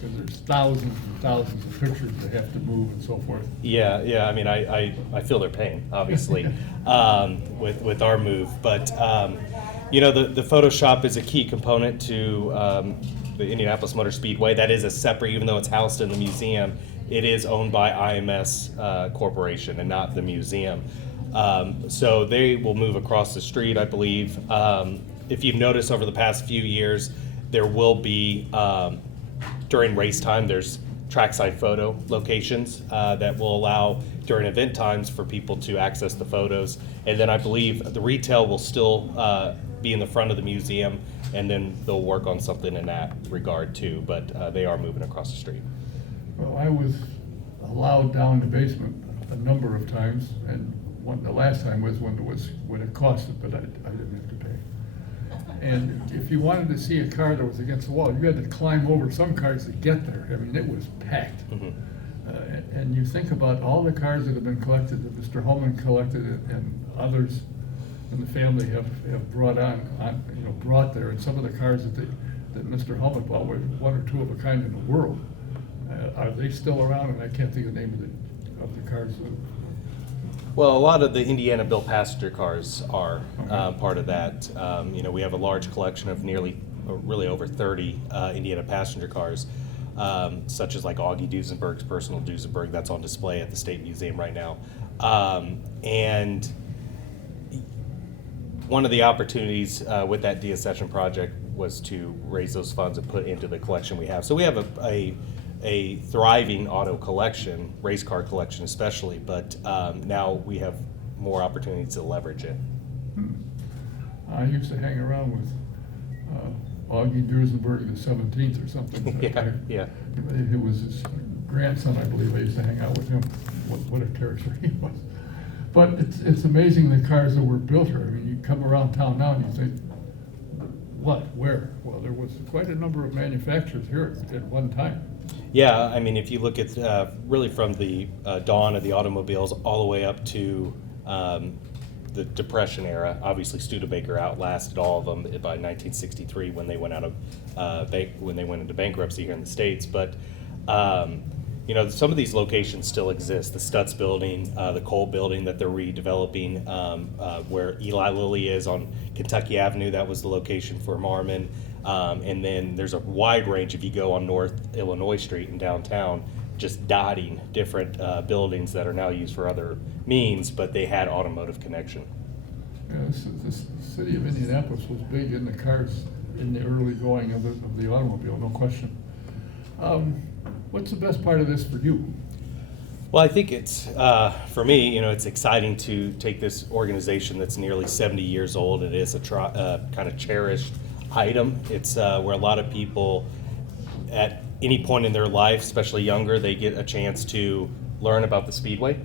Because there's thousands and thousands of pictures that have to move and so forth. Yeah. I mean, I feel their pain, obviously, with our move. But, the Photoshop is a key component to the Indianapolis Motor Speedway. That is a separate, even though it's housed in the museum, it is owned by IMS Corporation and not the museum. So they will move across the street, I believe. If you've noticed over the past few years, there will be, during race time, there's trackside photo locations that will allow during event times for people to access the photos. And then I believe the retail will still be in the front of the museum, and then they'll work on something in that regard too. But they are moving across the street. Well, I was allowed down the basement a number of times, and the last time was when it costed, but I didn't have to pay. And if you wanted to see a car that was against the wall, you had to climb over some cars to get there. I mean, it was packed. Mm-hmm. And you think about all the cars that have been collected, that Mr. Holman collected and others in the family have brought brought there, and some of the cars that Mr. Holman bought were one or two of a kind in the world. Are they still around? And I can't think of the name of the cars. Well, a lot of the Indiana-built passenger cars are part of that. We have a large collection of really over 30 Indiana passenger cars, such as like Augie Duesenberg's personal Duesenberg that's on display at the State Museum right now. And one of the opportunities with that deaccession project was to raise those funds and put into the collection we have. So we have a thriving auto collection, race car collection especially, but now we have more opportunities to leverage it. I used to hang around with Augie Duesenberg the 17th or something. Yeah. It was his grandson, I believe. I used to hang out with him. What a character he was. But it's amazing the cars that were built here. I mean, you come around town now and you think, what, where? Well, there was quite a number of manufacturers here at one time. Yeah, I mean, if you look at really from the dawn of the automobiles all the way up to the Depression era, obviously Studebaker outlasted all of them by 1963 when they went out of when they went into bankruptcy here in the States. But some of these locations still exist. The Stutz building, the Cole building that they're redeveloping, where Eli Lilly is on Kentucky Avenue, that was the location for Marmon. And then there's a wide range if you go on North Illinois Street in downtown, just dotting different buildings that are now used for other means, but they had automotive connection. Yeah, the city of Indianapolis was big in the cars in the early going of the automobile, no question. What's the best part of this for you? Well, I think it's, for me, it's exciting to take this organization that's nearly 70 years old. It is a kind of cherished item. It's where a lot of people at any point in their life, especially younger, they get a chance to learn about the Speedway.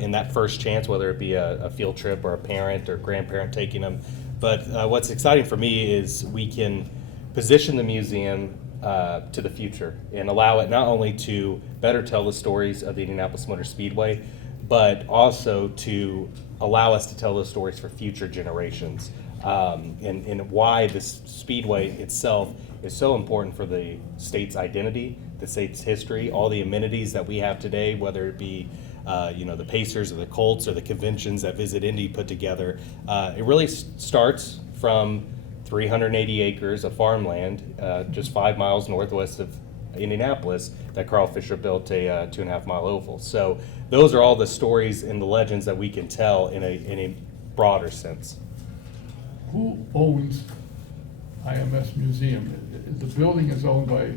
In that first chance, whether it be a field trip or a parent or grandparent taking them. But what's exciting for me is we can position the museum to the future and allow it not only to better tell the stories of the Indianapolis Motor Speedway, but also to allow us to tell those stories for future generations. And why this speedway itself is so important for the state's identity, the state's history, all the amenities that we have today, whether it be the Pacers or the Colts or the conventions that Visit Indy put together. It really starts from 380 acres of farmland just 5 miles northwest of Indianapolis that Carl Fisher built a 2.5 mile oval. So those are all the stories and the legends that we can tell in a broader sense. Who owns IMS Museum? The building is owned by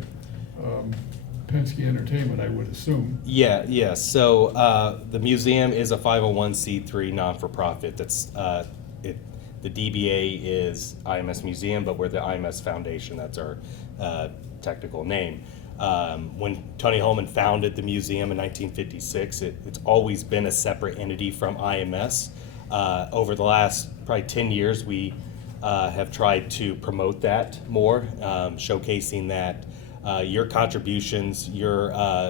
Penske Entertainment, I would assume. Yeah. So the museum is a 501c3 non-for-profit. That's the DBA is IMS Museum, but we're the IMS Foundation. That's our technical name. When Tony Holman founded the museum in 1956, it's always been a separate entity from IMS. Over the last probably 10 years, we have tried to promote that more, showcasing that your contributions, your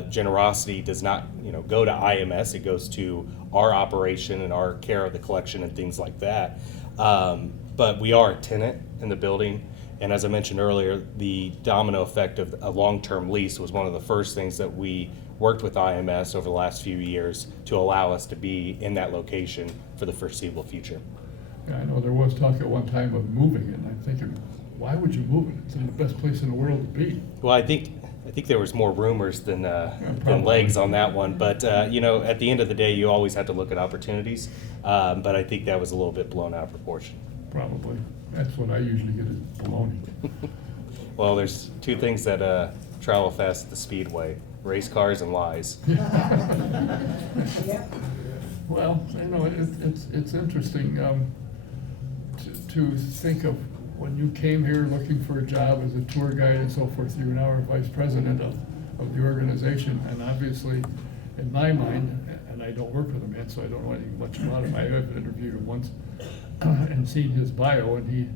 generosity does not, go to IMS. It goes to our operation and our care of the collection and things like that. But we are a tenant in the building, And as I mentioned earlier, the domino effect of a long-term lease was one of the first things that we worked with IMS over the last few years to allow us to be in that location for the foreseeable future. Yeah, I know there was talk at one time of moving it, and I'm thinking, why would you move it? It's in the best place in the world to be. Well, I think there was more rumors than legs on that one. But you know, at the end of the day, you always have to look at opportunities. But I think that was a little bit blown out of proportion. Probably. That's what I usually get is baloney. Well, there's two things that travel fast at the Speedway: race cars and lies. Well, you know, it's interesting to think of when you came here looking for a job as a tour guide and so forth. You're now vice president of the organization, and obviously, in my mind, and I don't work with him yet, so I don't know anything much about him. I have interviewed him once and seen his bio, and he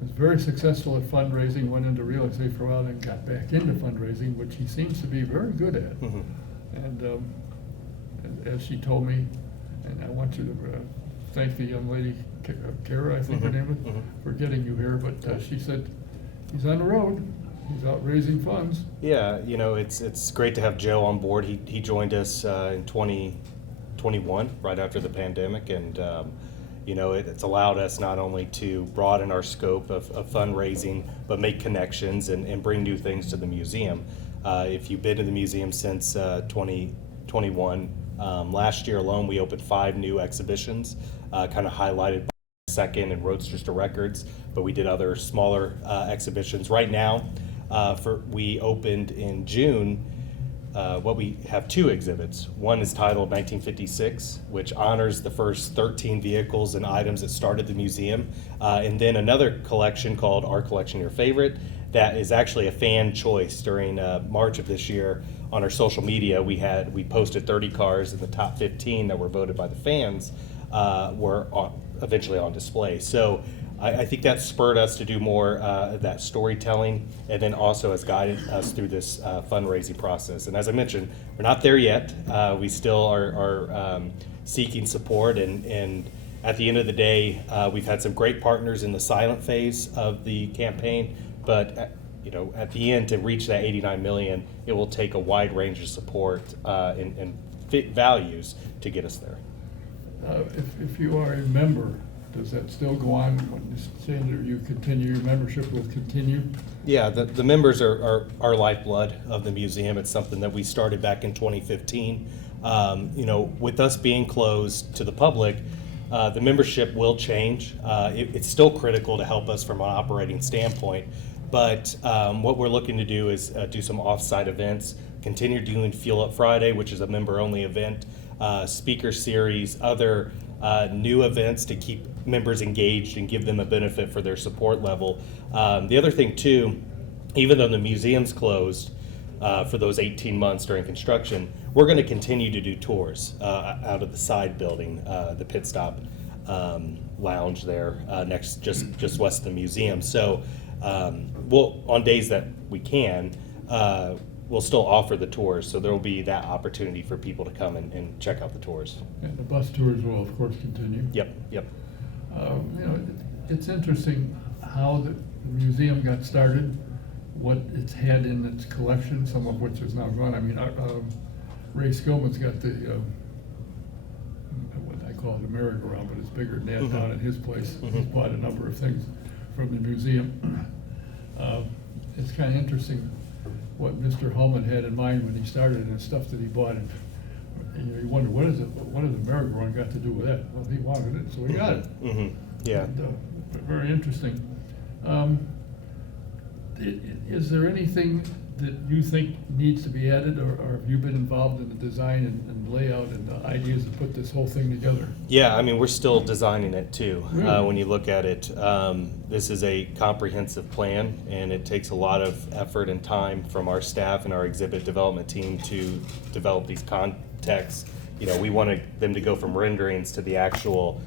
was very successful at fundraising, went into real estate for a while, then got back into fundraising, which he seems to be very good at. Mm-hmm. And as she told me, and I want you to thank the young lady, Kara, I think her name is, for getting you here, but she said he's on the road, he's out raising funds. Yeah, you know, it's great to have Joe on board. He joined us in 2021, right after the pandemic, and you know, it's allowed us not only to broaden our scope of fundraising, but make connections and bring new things to the museum. If you've been to the museum since 2021, last year alone we opened 5 new exhibitions, kind of highlighted by Second and Roadsters to Records, but we did other smaller exhibitions. Right now, we opened in June. We have 2 exhibits. One is titled 1956, which honors the first 13 vehicles and items that started the museum. And then another collection called Our Collection Your Favorite, that is actually a fan choice. During March of this year on our social media, we posted 30 cars, and the top 15 that were voted by the fans were eventually on display. So I think that spurred us to do more of that storytelling, and then also has guided us through this fundraising process. And as I mentioned, we're not there yet. We still are seeking support, and at the end of the day, we've had some great partners in the silent phase of the campaign, but you know, at the end, to reach that 89 million, it will take a wide range of support and fit values to get us there. If you are a member, does that still go on when you say that you continue, your membership will continue? Yeah, the members are our lifeblood of the museum. It's something that we started back in 2015. You know, with us being closed to the public, the membership will change. It's still critical to help us from an operating standpoint, but what we're looking to do is do some off-site events, continue doing Fuel Up Friday, which is a member-only event, speaker series, other new events to keep members engaged and give them a benefit for their support level. The other thing too, even though the museum's closed for those 18 months during construction, we're going to continue to do tours out of the side building, the pit stop lounge there next, just west of the museum. So we'll, on days that we can, we'll still offer the tours, so there will be that opportunity for people to come and check out the tours. And the bus tours will, of course, continue. Yep. You know, it's interesting how the museum got started, what it's had in its collection, some of which is now gone. I mean, Ray Skillman's got the, what I call it, a merry-go-round, but it's bigger than that down at his place. He's bought a number of things from the museum. It's kind of interesting what Mr. Hullman had in mind when he started and the stuff that he bought. And you know, you wonder, what has the merry-go-round got to do with that? Well, he wanted it, so he got it. Yeah. And, very interesting. Is there anything that you think needs to be added, or have you been involved in the design and layout and the ideas to put this whole thing together? Yeah, I mean, we're still designing it too. Really? When you look at it, this is a comprehensive plan, and it takes a lot of effort and time from our staff and our exhibit development team to develop these contexts. You know, we wanted them to go from renderings to the actual,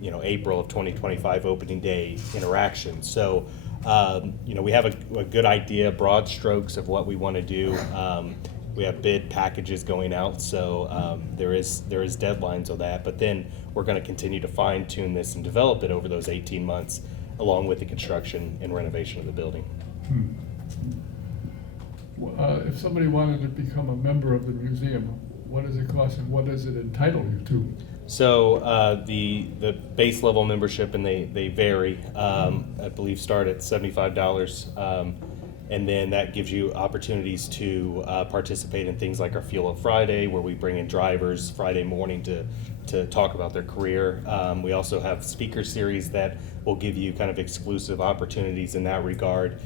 you know, April of 2025 opening day interaction. So, you know, we have a good idea, broad strokes of what we want to do. We have bid packages going out, so there is deadlines on that. But then we're going to continue to fine tune this and develop it over those 18 months. along with the construction and renovation of the building. If somebody wanted to become a member of the museum, what does it cost and what does it entitle you to? So the base level membership, and they vary, I believe start at $75, and then that gives you opportunities to participate in things like our Fuel Up Friday, where we bring in drivers Friday morning to talk about their career. We also have speaker series that will give you kind of exclusive opportunities in that regard.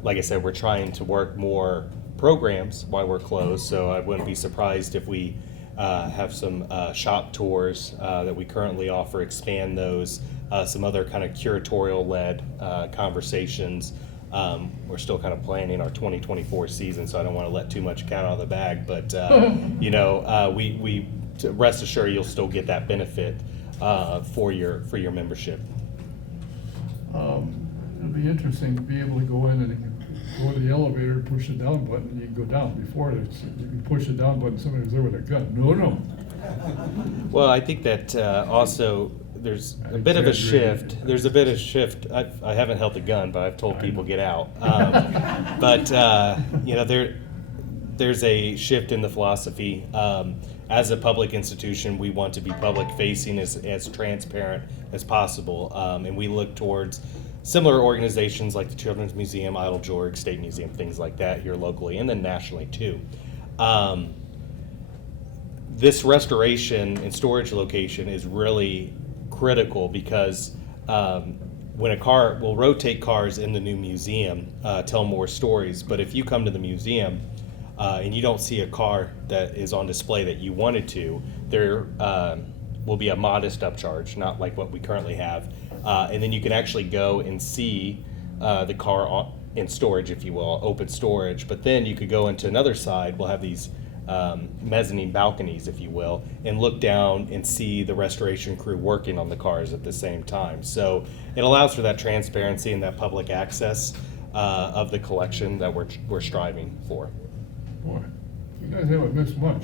Like I said, we're trying to work more programs while we're closed, so I wouldn't be surprised if we have some shop tours that we currently offer, expand those, some other kind of curatorial-led conversations. We're still kind of planning our 2024 season, so I don't want to let too much cat out of the bag, but we rest assured you'll still get that benefit for your membership. It'll be interesting to be able to go in and go to the elevator, push the down button, and you can go down. Before, you can push the down button, somebody was there with a gun. No. Well, I think that also there's a bit of a shift. There's a bit of shift. I haven't held a gun, but I've told people get out. There's a shift in the philosophy. As a public institution, we want to be public facing, as transparent as possible, and we look towards similar organizations like the Children's Museum, Idle Jorg, State Museum, things like that here locally, and then nationally too. This restoration and storage location is really critical because we'll rotate cars in the new museum, tell more stories, but if you come to the museum and you don't see a car that is on display that you wanted to, there will be a modest upcharge, not like what we currently have. And then you can actually go and see the car in storage, if you will, open storage. But then you could go into another side. We'll have these mezzanine balconies, if you will, and look down and see the restoration crew working on the cars at the same time. So it allows for that transparency and that public access of the collection that we're striving for. Boy, you guys haven't missed much.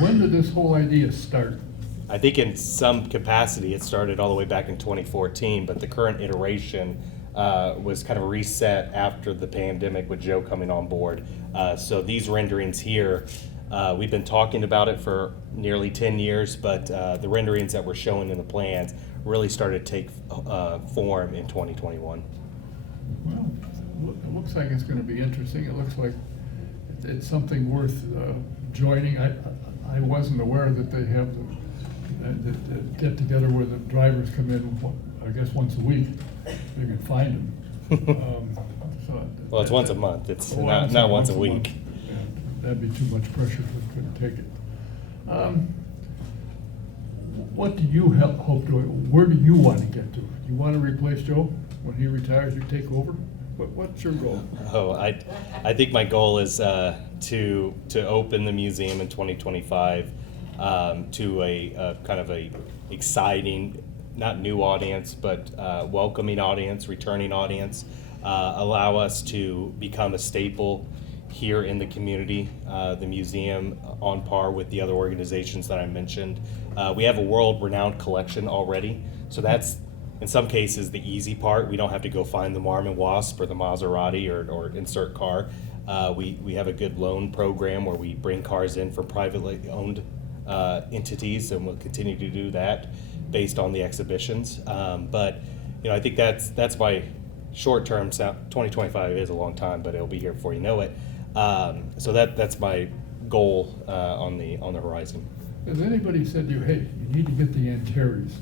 When did this whole idea start? I think in some capacity it started all the way back in 2014, but the current iteration was kind of reset after the pandemic with Joe coming on board. So these renderings here, we've been talking about it for nearly 10 years, but the renderings that we're showing in the plans really started to take form in 2021. Well, it looks like it's going to be interesting. It looks like it's something worth joining. I wasn't aware that they have the get together where the drivers come in, I guess once a week. You can find them. Well, it's once a month. It's not once a week. Yeah, that'd be too much pressure if we couldn't take it. What do you hope to? Where do you want to get to? You want to replace Joe when he retires? You take over. What's your goal? Oh, I think my goal is to open the museum in 2025 to a kind of a exciting, not new audience, but welcoming audience, returning audience. Allow us to become a staple here in the community, the museum on par with the other organizations that I mentioned. We have a world-renowned collection already, so that's in some cases the easy part. We don't have to go find the Marm and Wasp or the Maserati or insert car. We have a good loan program where we bring cars in from privately owned entities, and we'll continue to do that based on the exhibitions. But I think that's my short term. 2025 is a long time, but it'll be here before you know it. So that's my goal on the horizon. Has anybody said to you, hey, you need to get the Antares?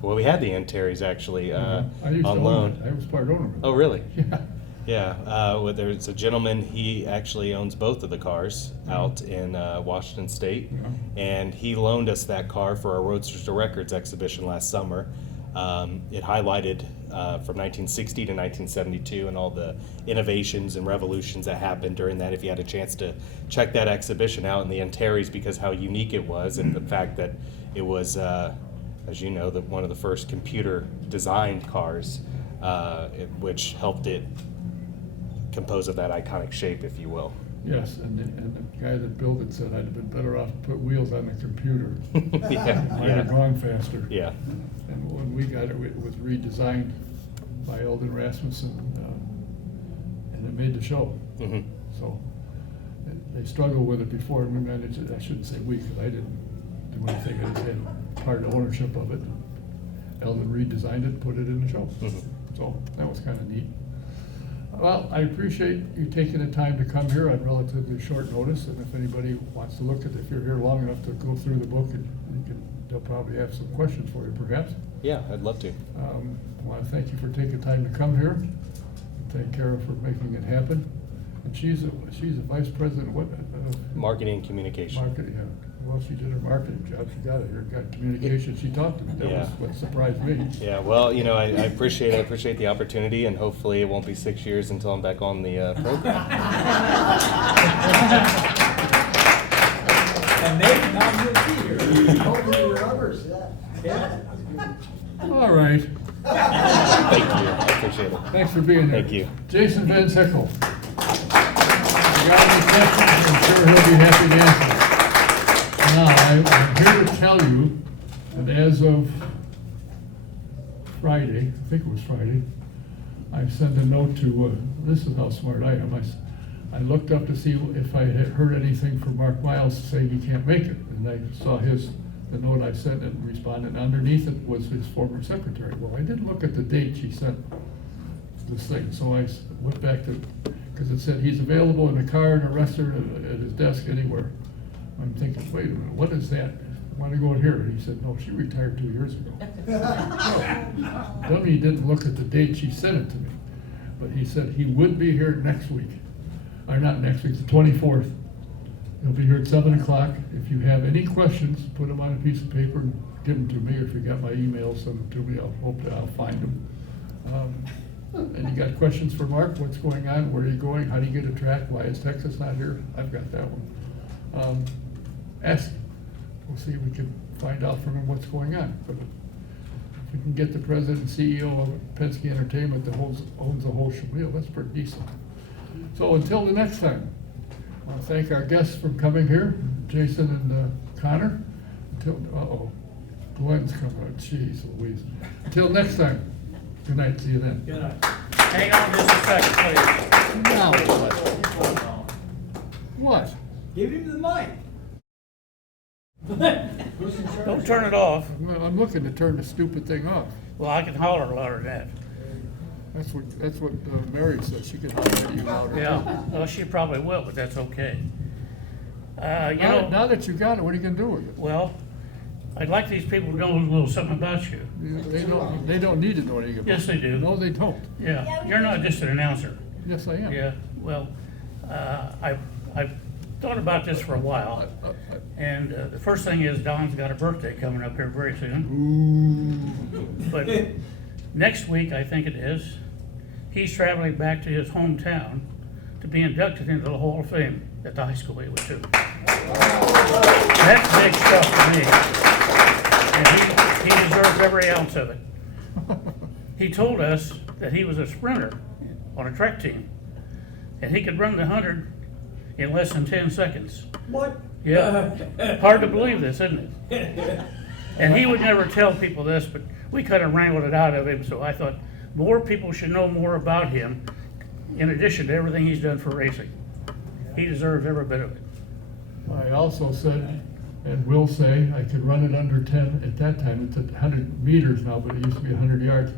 Well, we had the Antares actually I used on to loan. own it. I was part owner of it. Oh, really? Yeah. Yeah. Well, there's a gentleman. He actually owns both of the cars out in Washington State, and he loaned us that car for our Roadsters to Records exhibition last summer. It highlighted from 1960 to 1972 and all the innovations and revolutions that happened during that. If you had a chance to check that exhibition out in the Antares, because how unique it was, and the fact that it was, as you know, one of the first computer designed cars, which helped it compose of that iconic shape, if you will. Yes, and the guy that built it said I'd have been better off to put wheels on the computer. Yeah, Might have gone faster. Yeah. And when we got it, it was redesigned by Eldon Rasmussen, and it made the show. Mhm. So they struggled with it before, and we managed it. I shouldn't say we, because I didn't do anything. I just had part ownership of it. Eldon redesigned it, put it in the show. Mhm. So that was kind of neat. Well, I appreciate you taking the time to come here on relatively short notice, and if anybody wants to look at it, if you're here long enough to go through the book, and they'll probably have some questions for you, perhaps. Yeah, I'd love to. I want to thank you for taking time to come here. Thank Kara for making it happen. And she's a vice president, what? Marketing and communication. Marketing, yeah. Well, she did her marketing job. She got it here, got communication. She talked to me. That was what surprised me. Yeah, well, you know, I appreciate the opportunity, and hopefully it won't be 6 years until I'm back on the program. And maybe not you'll be here. Hopefully the rubbers, yeah. All right. Thank you. I appreciate it. Thanks for being here. Thank you. Jason VanSickle. If you got any questions, I'm sure he'll be happy to answer. Now, I'm here to tell you that as of Friday, I think it was Friday, I sent a note to, this is how smart I am. I looked up to see if I had heard anything from Mark Miles saying he can't make it. And I saw the note I sent and responded. And underneath it was his former secretary. Well, I didn't look at the date she sent this thing. So I went back to, because it said he's available in the car and a restaurant at his desk anywhere. I'm thinking, wait a minute, what is that? I want to go here. And he said, no, she retired 2 years ago. Dummy didn't look at the date she sent it to me. But he said he would be here next week. Or not next week, the 24th. He'll be here at 7 o'clock. If you have any questions, put them on a piece of paper and give them to me. Or if you got my email, send them to me. I'll find them. And you got questions for Mark? What's going on? Where are you going? How do you get a track? Why is Texas not here? I've got that one. Ask. We'll see if we can find out from him what's going on. But if we can get the president and CEO of Penske Entertainment that owns the whole spiel, that's pretty decent. So until the next time, I want to thank our guests for coming here, Jason and Connor. Glenn's coming out. Jeez Louise. Until next time, good night. See you then. Good night. Hang on just a second, please. Now what? Give him the mic. Don't turn it off. Well, I'm looking to turn the stupid thing off. Well, I can holler louder than that. That's what Mary says. She can holler at you louder. Yeah, well, she probably will, but that's okay. You Now know, that you got it, what are you gonna do with it? well, I'd like these people to know a little something about you. They don't need to know anything about it. Yes, they do. No, they don't. Yeah, you're not just an announcer. Yes, I am. Yeah, well, I've thought about this for a while. And the first thing is Don's got a birthday coming up here very soon. Ooh. But next week, I think it is, he's traveling back to his hometown to be inducted into the Hall of Fame at the high school he went to. That's big stuff for me. And he deserves every ounce of it. He told us that he was a sprinter on a track team, and he could run the 100 in less than 10 seconds. What? Yeah, hard to believe this, isn't it? And he would never tell people this, but we kind of wrangled it out of him, so I thought more people should know more about him in addition to everything he's done for racing. He deserves every bit of it. I also said, and will say, I could run it under 10. At that time, it's at 100 meters now, but it used to be 100 yards.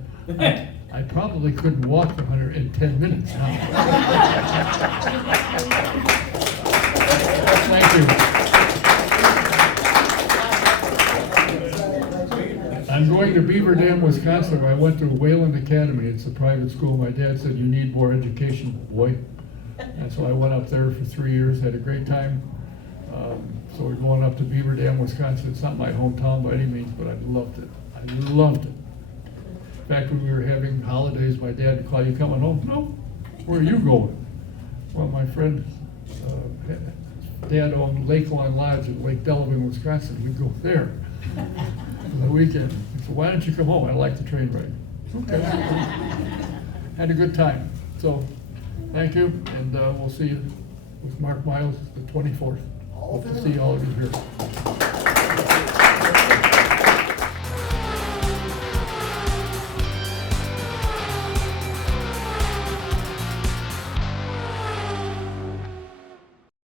I probably couldn't walk 100 in 10 minutes now. Thank you. I'm going to Beaver Dam, Wisconsin. I went to Wayland Academy. It's a private school. My dad said, you need more education, boy. And so I went up there for 3 years, had a great time. So we're going up to Beaver Dam, Wisconsin. It's not my hometown by any means, but I loved it. I loved it. In fact, when we were having holidays, my dad would call, you coming home? No. Where are you going? Well, my friend, dad owned Lake Lawn Lodge in Lake Delavan, Wisconsin. We'd go there for the weekend. He said, why don't you come home? I like the train ride. Okay. Had a good time. So, thank you, and we'll see you with Mark Miles the 24th. Hope to see all of you here.